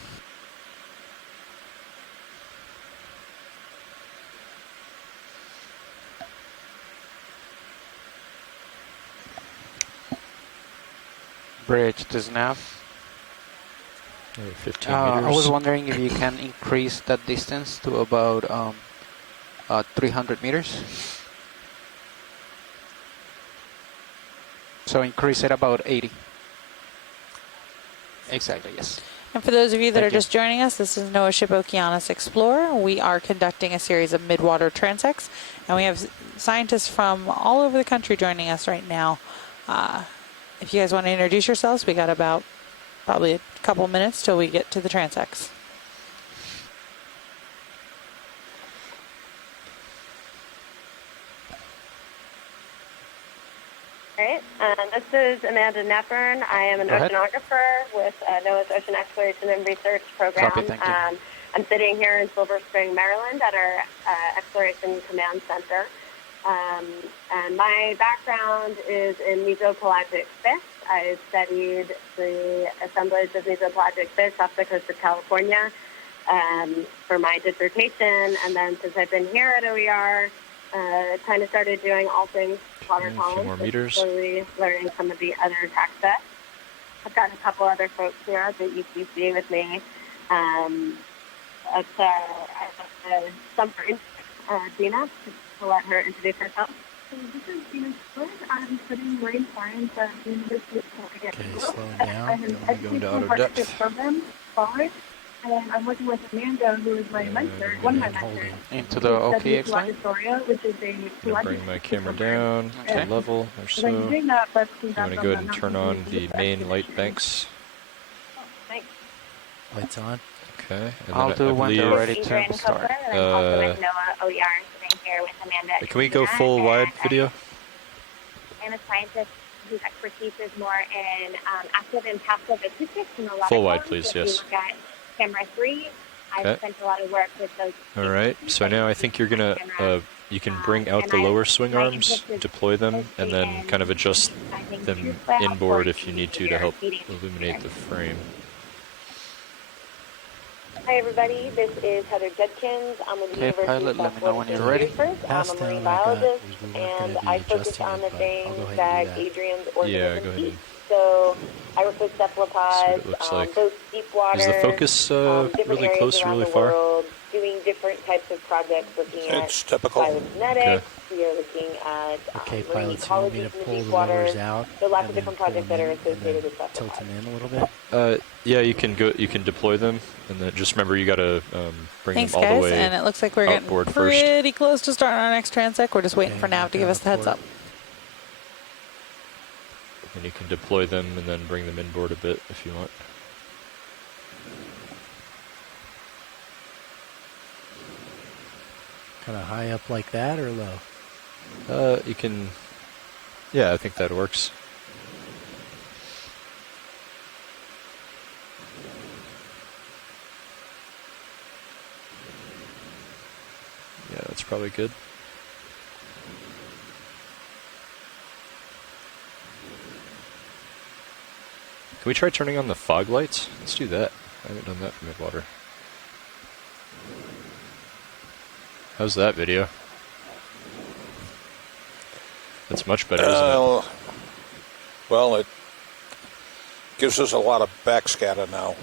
Bridge does nav. 15 meters. I was wondering if you can increase that distance to about 300 meters. So increase it about 80. Exactly, yes. And for those of you that are just joining us, this is NOAA ship Okeanos Explorer. We are conducting a series of midwater transects, and we have scientists from all over the country joining us right now. If you guys want to introduce yourselves, we got about probably a couple minutes till we get to the transects. All right, this is Amanda Nepern. I am an oceanographer with NOAA's Ocean Exploration and Research Program. Copy, thank you. I'm sitting here in Silver Spring, Maryland at our Exploration Command Center. And my background is in mesopelagic fish. I studied the assemblage of mesopelagic fish off the coast of California for my dissertation. And then since I've been here at OER, kind of started doing all things water columns, slowly learning some of the other tax sets. I've got a couple other folks here at the ECC with me. Some for Gina, to let her introduce herself. This is Gina Split. I'm studying marine science at the University of Oregon. Okay, slowing down. I'm an educational partnership program scholar. And I'm working with Amanda, who is my mentor, one of my mentors. Into the OKX line? Which is a bring my camera down to level or so. I'm going to go ahead and turn on the main light banks. Thanks. Lights on. Okay. And I'll do one to already turn the start. Can we go full wide video? I'm a scientist whose expertise is more in active and passive acoustics in the water. Full wide, please, yes. Look at camera 3. I've spent a lot of work with those. All right. So now I think you're going to, you can bring out the lower swing arms, deploy them, and then kind of adjust them inboard if you need to help illuminate the frame. Hi everybody, this is Heather Judkins. I'm with the University pilot, of let me know when you're ready. I'm a marine biologist, and I focus on the things that Adrian's organisms eat. So I work with cephalopods, both deep water, is the focus really close or really far? World, doing different types of projects, looking at phylogenetics. We are looking at marine ecology in the deep water. There are lots of different projects that are associated with cephalopods. Tilt them in a little bit. Yeah, you can go. You can deploy them, and then just remember you got to bring Thanks, them all guys. the way. And it looks like we're getting pretty close to starting our next transect. We're just waiting for Nav to give us the heads up. And you can deploy them and then bring them inboard a bit if you want. Kind of high up like that or low? You can. Yeah, I think that works. Yeah, that's probably good. Can we try turning on the fog lights? Let's do that. I haven't done that for Midwater. How's that video? That's much better, isn't it? Well, it gives us a lot of backscatter now.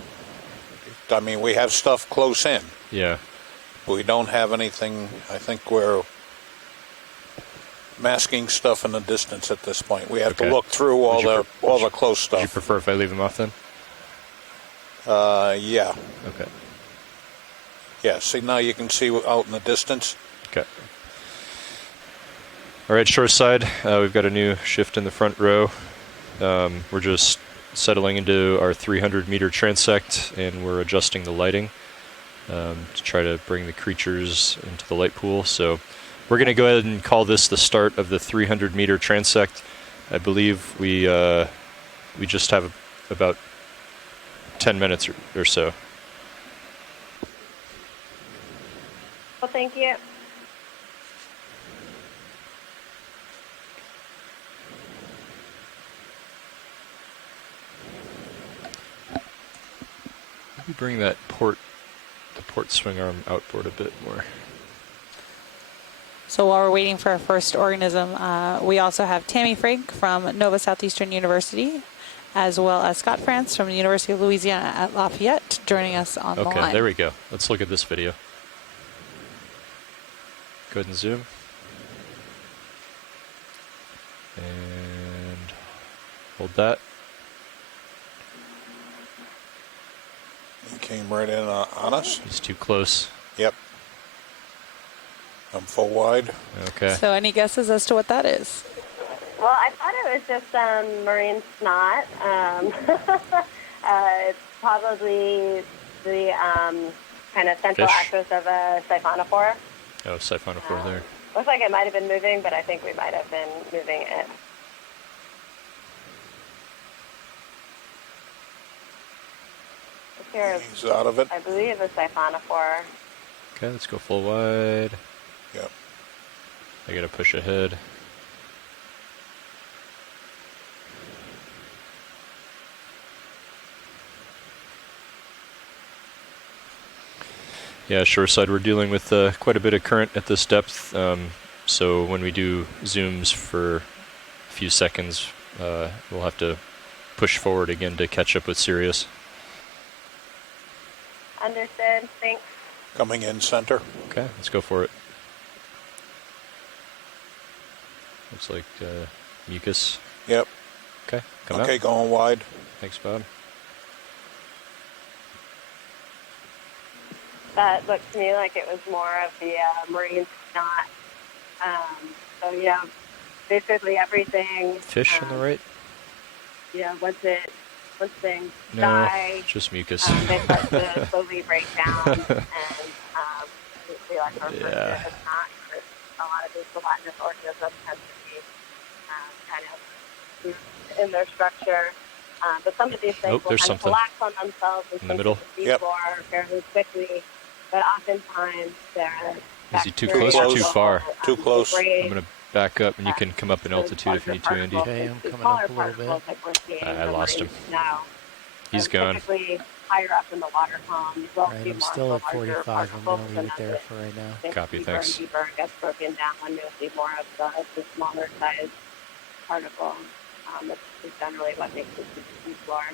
I mean, we have stuff close in. Yeah. We don't have anything. I think we're masking stuff in the distance at this point. We have to look through all the close stuff. Would you prefer if I leave them off then? Yeah. Okay. Yeah, see, now you can see out in the distance. Okay. All right, shoreside, we've got a new shift in the front row. We're just settling into our 300-meter transect, and we're adjusting the lighting to try to bring the creatures into the light pool. So we're going to go ahead and call this the start of the 300-meter transect. I believe we just have about 10 minutes or so. Well, thank you. Maybe bring that port swing arm outboard a bit more. So while we're waiting for our first organism, we also have Tammy Frank from Nova Southeastern University, as well as Scott France from the University of Louisiana at Lafayette, joining us on the line. Okay, there we go. Let's look at this video. Go ahead and zoom. And hold that. He came right in on us. He's too close. Yep. I'm full wide. Okay. So any guesses as to what that is? Well, I thought it was just marine snot. It's probably the kind of central axis of a siphonophore. Oh, siphonophore there. Looks like it might have been moving, but I think we might have been moving it. He's out of it. I believe a siphonophore. Okay, let's go full wide. Yep. I gotta push ahead. Yeah, shoreside, we're dealing with quite a bit of current at this depth, so when we do zooms for a few seconds, we'll have to push forward again to catch up with Sirius. Understood. Thanks. Coming in center. Okay, let's go for it. Looks like mucus. Yep. Okay, come out. Okay, going wide. Thanks, Bob. that looked to me like it was more of the marine knot. So yeah, basically everything. Fish on the right? Yeah, once things No, die, just mucus. they start to slowly break down, and the electrosurgeon Yeah. is not. A lot of these gelatinous organisms tend to be kind of loose in their structure. But some of these things will there's kind of something collapse on themselves and in the middle. the seafloor fairly quickly. But oftentimes they're Is he too close or too far? Too close. I'm going to back up, and you can come up in altitude if you need to, Andy. Okay, I'm coming up a little bit. I lost him. Now, He's gone. Typically higher up in the water column, you will Right, see I'm more still of at the larger 45. I'm particles, going to leave and it as there for right now. sinks Copy, deeper thanks. and deeper, it gets broken down, and you'll see more of the smaller size particles. Which is generally what makes it to the seafloor.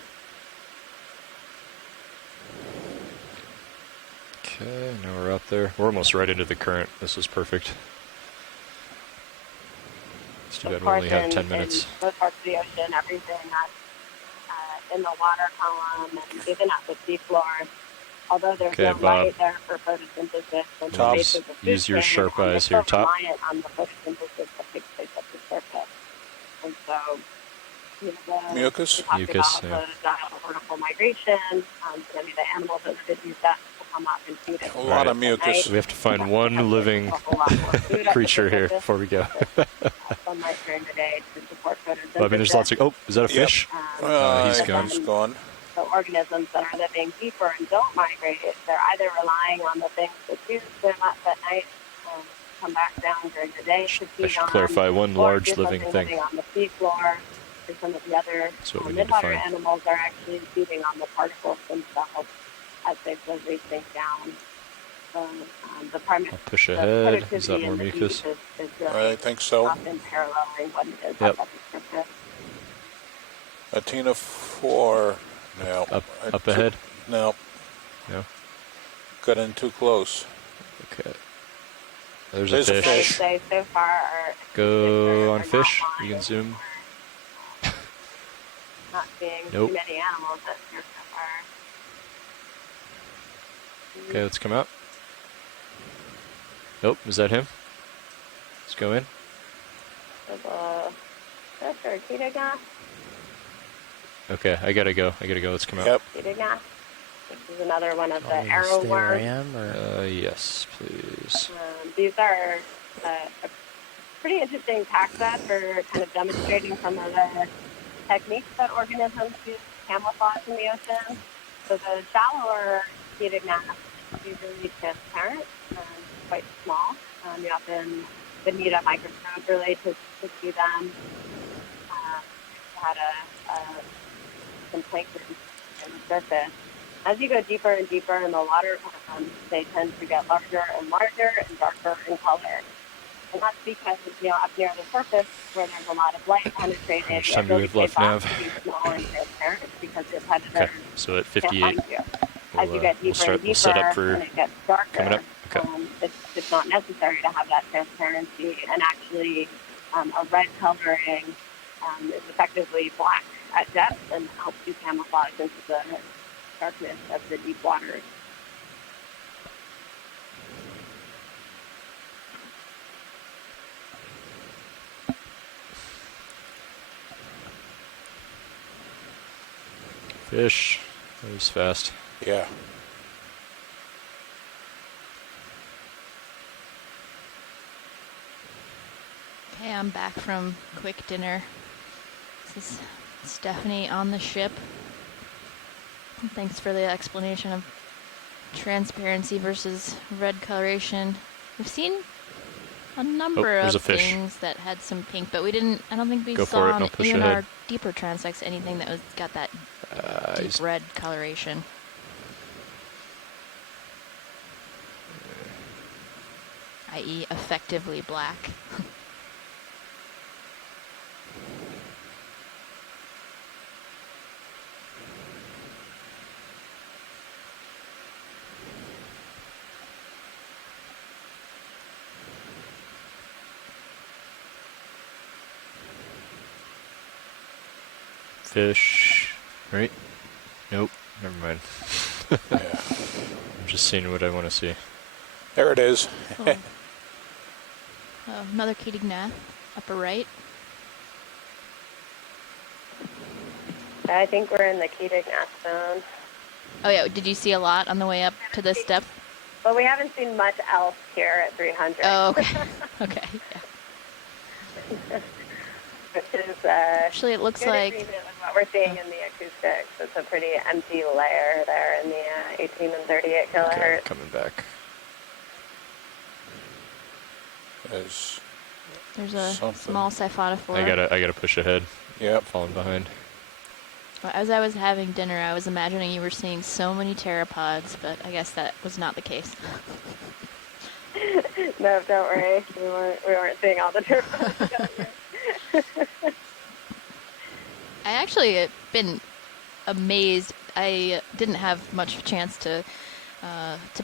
Okay, now we're up there. We're almost right into the current. This is perfect. It's too bad we only have 10 minutes. In those parts of the ocean, everything that's in the water column and even at the seafloor, although there's no light there for photosynthesis and the basis of food Use your chain, sharp eyes they're here, still top. reliant on the photosynthesis that takes place at the surface. And so, you know, Mucus? Mucus, about yeah. the vertical migration, many of the animals that live in that will come up and feed it. A lot of mucus. We have to find one living creature here before we go. Sunlight during the day to support photosynthesis. Well, I mean, there's lots of... Oh, is that a fish? He's gone. He's gone. So organisms that are living deeper and don't migrate, they're either relying on the things that do swim up at night and come back down during the day to feed I should on, clarify one or large do living something thing. on the seafloor. And some of the other That's what we need to midwater find. animals are actually feeding on the particles themselves as they slowly sink down. So, the I'll push ahead. Is that productivity more in the mucus? beach is really I think so. often paralleling what it is Yep. at the surface. Athena 4. No. Up ahead? No. No. Got in too close. Okay. There's a fish. I would say so far are Go on are fish. not You can zoom. not seeing Nope. too many animals that here so far. Okay, let's come out. Nope, is that him? Let's go in. So the fish or cheetah gas? Okay, I gotta go. Let's come out. Yep. Cheetah gas. This is another one of the Want me to arrow stay where I worms. am, or Yes, please. These are a pretty interesting taxa for kind of demonstrating some of the techniques that organisms use to camouflage in the ocean. So the shallower cheetah gas is usually transparent and quite small. You often would need a microscope really to see them. Had some plankton in the surface. As you go deeper and deeper in the water, they tend to get larger and larger and darker in color. And that's because, up near the surface, where there's a lot of light penetrated, How much time do we have left, Nav? to be small and transparent because the predators Okay, so at 58, can't find you. As you get deeper and deeper, we'll set up for and it gets darker, coming up. Okay. it's not necessary to have that transparency. And actually, a red coloring is effectively black at depth and helps you camouflage into the darkness of the deep waters. Fish. Moves fast. Yeah. Okay, I'm back from quick dinner. This is Stephanie on the ship. Thanks for the explanation of transparency versus red coloration. We've seen a number there's of a fish. things that had some pink, but we didn't, I don't think we Go saw for it, and on I'll push even ahead. our deeper transects anything that was got that deep red coloration. I.e. effectively black. Fish. Right? Nope. Never mind. I'm just seeing what I want to see. There it is. Oh. Another Keating-Nath, upper right. I think we're in the Keating-Nath zone. Oh yeah, did you see a lot on the way up to this depth? Well, we haven't seen much else here at 300. Oh, okay. Okay, yeah. Which is, actually, it looks good like agreement with what we're seeing in the acoustics. It's a pretty empty layer there in the 18 and 38 kilohertz. Okay, coming back. There's a small siphonophore. I gotta push ahead. Yep. Falling behind. Well, as I was having dinner, I was imagining you were seeing so many pteropods, but I guess that was not the case. No, don't worry. We weren't seeing all the pteropods. I actually have been amazed. I didn't have much chance to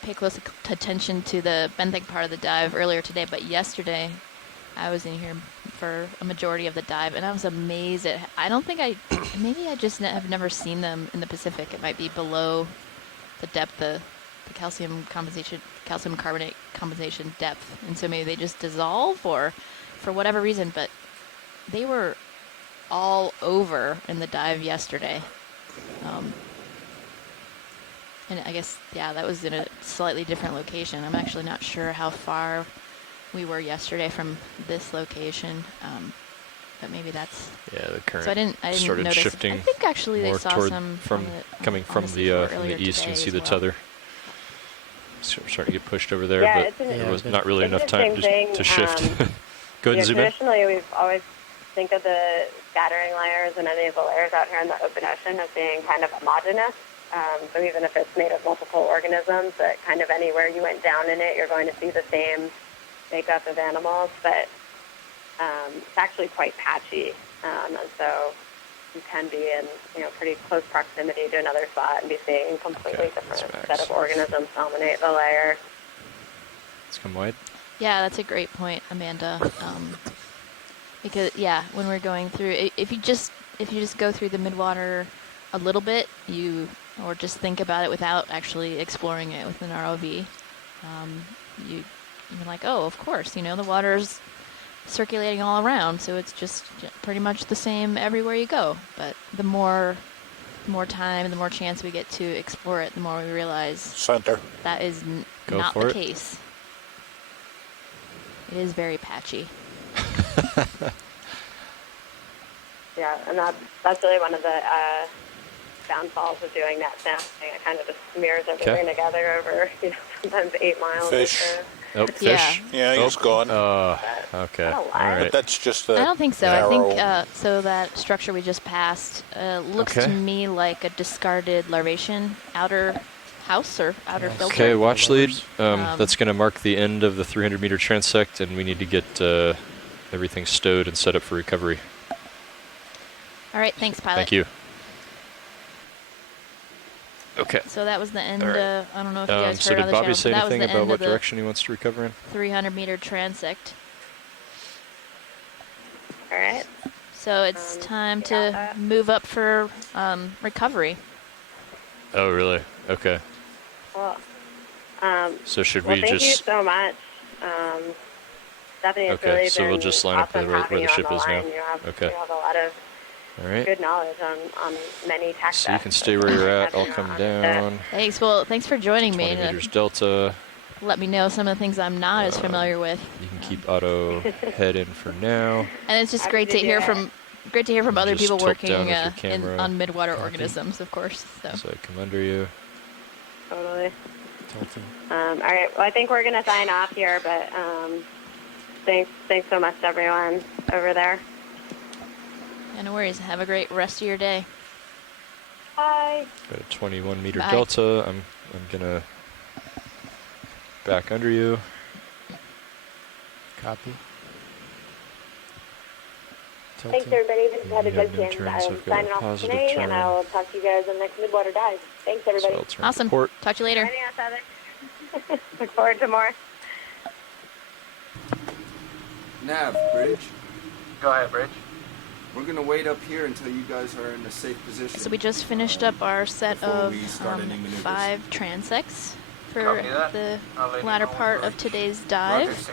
pay close attention to the benthic part of the dive earlier today, but yesterday I was in here for a majority of the dive, and I was amazed at. I don't think maybe I just have never seen them in the Pacific. It might be below the depth, the calcium carbonate condensation depth, and so maybe they just dissolve, or for whatever reason. But they were all over in the dive yesterday. And I guess, yeah, that was in a slightly different location. I'm actually not sure how far we were yesterday from this location, but maybe that's... Yeah, the current so I didn't started notice. shifting. I think actually they saw some coming from the east. You can see the tether starting to get pushed over there, but there was not really enough time to shift. Go ahead and zoom in. Traditionally, we've always think of the scattering layers and any of the layers out here in the open ocean as being kind of homogeneous. So even if it's made of multiple organisms, that kind of anywhere you went down in it, you're going to see the same makeup of animals. But it's actually quite patchy, and so you can be in pretty close proximity to another spot and be seeing a completely different set of organisms dominate the layer. Let's come wide. Yeah, that's a great point, Amanda. Because when we're going through, if you just go through the Midwater a little bit, or just think about it without actually exploring it with an ROV, you're like, oh, of course, the water's circulating all around, so it's just pretty much the same everywhere you go. But the more time, the more chance we get to explore it, the more we realize that is not the case. It is very patchy. Yeah, and that's really one of the downfalls of doing that sampling. It kind of just smears everything together over, sometimes 8 miles. Fish. Oh, fish. Yeah, he's gone. Okay. All right. But that's just I don't think so. I think so. That structure we just passed looks to me like a discarded larvation outer house or outer filter. Okay, watch lead. That's going to mark the end of the 300-meter transect, and we need to get everything stowed and set up for recovery. All right, thanks, pilot. Thank you. Okay. So that was the end. Right. I don't know if you guys so heard did on the Bobby channel, say that was anything the about end what of the direction he wants to recover in? 300-meter transect. All right. So it's time to move up for recovery. Oh, really? Okay. Well, so should we thank just... you so much. Stephanie, it's really so we'll just line up awesome where the ship is now. You have a lot of right. good knowledge on many tactics. So you can stay where you're at. I'll come down. Thanks. Well, thanks for joining me. 20 meters delta. Let me know some of the things I'm not as familiar with. You can keep auto head in for now. And it's just great to hear from other people working on midwater copy. Organisms, of course. So I come under you. Totally. All right. Well, I think we're going to sign off here, but thanks so much to everyone over there. Yeah, no worries. Have a great rest of your day. Bye. Got a 21-meter delta. I'm gonna back under you. Copy. Thanks, everybody. This is Heather Judkins. I'm signing off today, and I'll talk to you guys on the next Midwater dive. Thanks, everybody. Awesome. Talk to you later. Look forward to more. Nav, bridge. Go ahead, Bridge. We're going to wait up here until you guys are in a safe position. So we just finished up our set of 5 transects for the latter part of today's dive.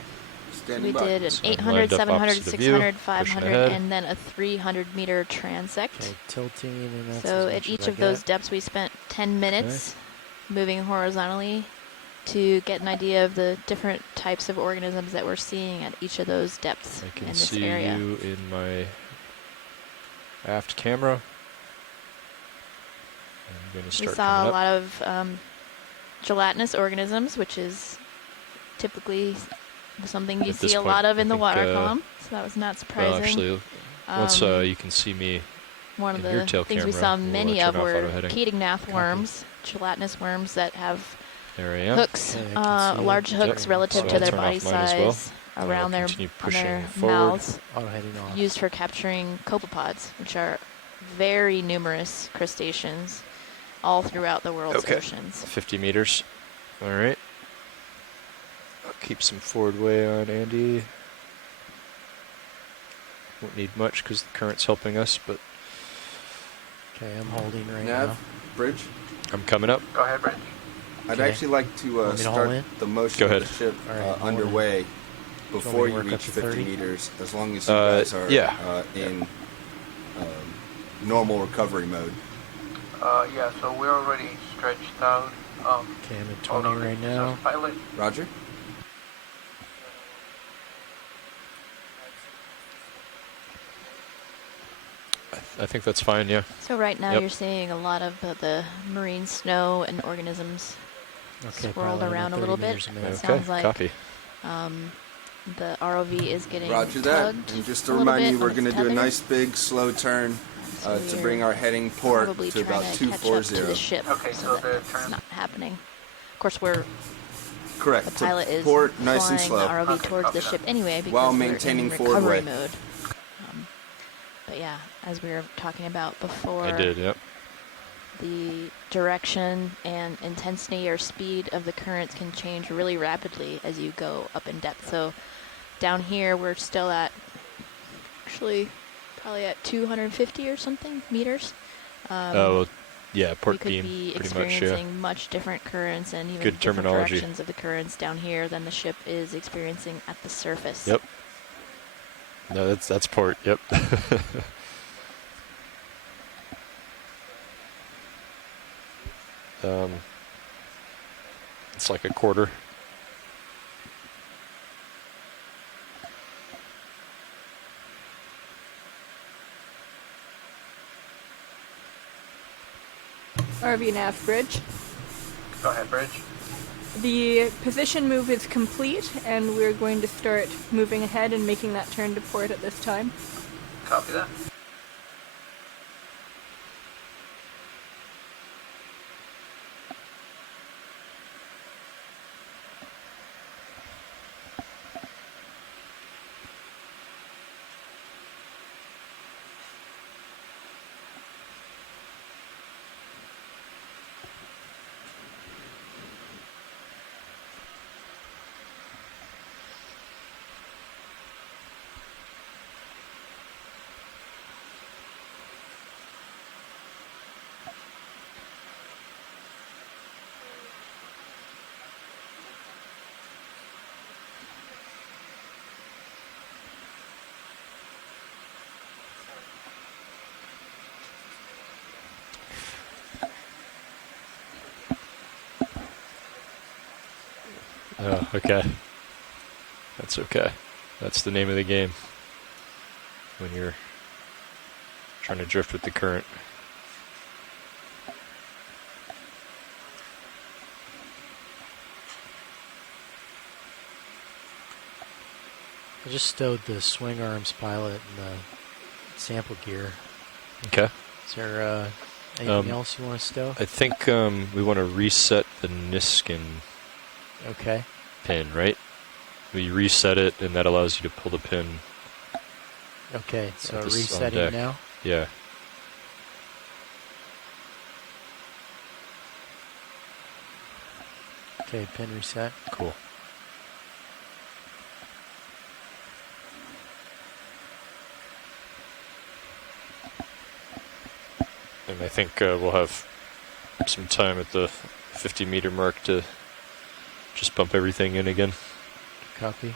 So we did an 800, 700, 600, 500, and then a 300-meter transect. Okay, tilting, and that's so at each of those depths, we spent 10 minutes moving horizontally to get an idea of the different types of organisms that we're seeing at each of those depths in this area. I can see you in my aft camera. I'm going to start. We saw a lot of gelatinous organisms, which is typically something you see a lot of in the water column, so that was not surprising. Well, actually, once you can see me one of in your tail the things camera, we saw many of were Keating-nath worms, gelatinous worms that have hooks, large hooks relative to their body size around their mouths, used for capturing copepods, which are very numerous crustaceans all throughout the world's oceans. 50 meters. All right. I'll keep some forward way on Andy. Won't need much because the current's helping us, but... Okay, I'm holding right Nav, now. Bridge. I'm coming up. Go ahead, Bridge. I'd actually like to start the motion of the ship underway before you reach 50 meters, as long as you guys are in normal recovery mode. Yeah, so we're already stretched out. Okay, I'm at 20 right now. Pilot. Roger. I think that's fine, yeah. So right now you're seeing a lot of the marine snow and organisms swirled around a little bit. It sounds like copy. The ROV is getting Roger that. And just to remind you, we're going to do a nice big slow turn to bring our heading port to about 240. To the ship, so that it's not happening. Of course, we're correct. The pilot is port nice and flying slow. the ROV towards the ship anyway because while we're maintaining in forward recovery way. mode. But yeah, as we were talking about before, I did, yep. The direction and intensity or speed of the currents can change really rapidly as you go up in depth. So down here, we're still at, actually, probably at 250 or something meters. Yeah, port we could beam, be pretty experiencing much different currents and even Good different terminology. directions of the currents down here than the ship is experiencing at the surface. Yep. No, that's port, yep. It's like a quarter. RV nav bridge. Go ahead, Bridge. The position move is complete, and we're going to start moving ahead and making that turn to port at this time. Copy that. Oh, okay. That's okay. That's the name of the game. When you're trying to drift with the current. I just stowed the swing arms pilot and the sample gear. Okay. Is there anything else you want to stow? I think we want to reset the Niskin pin, right? We reset it, and that allows you to pull the pin. Okay, so resetting now? Yeah. Okay, pin reset. Cool. I think we'll have some time at the 50-meter mark to just bump everything in again. Copy.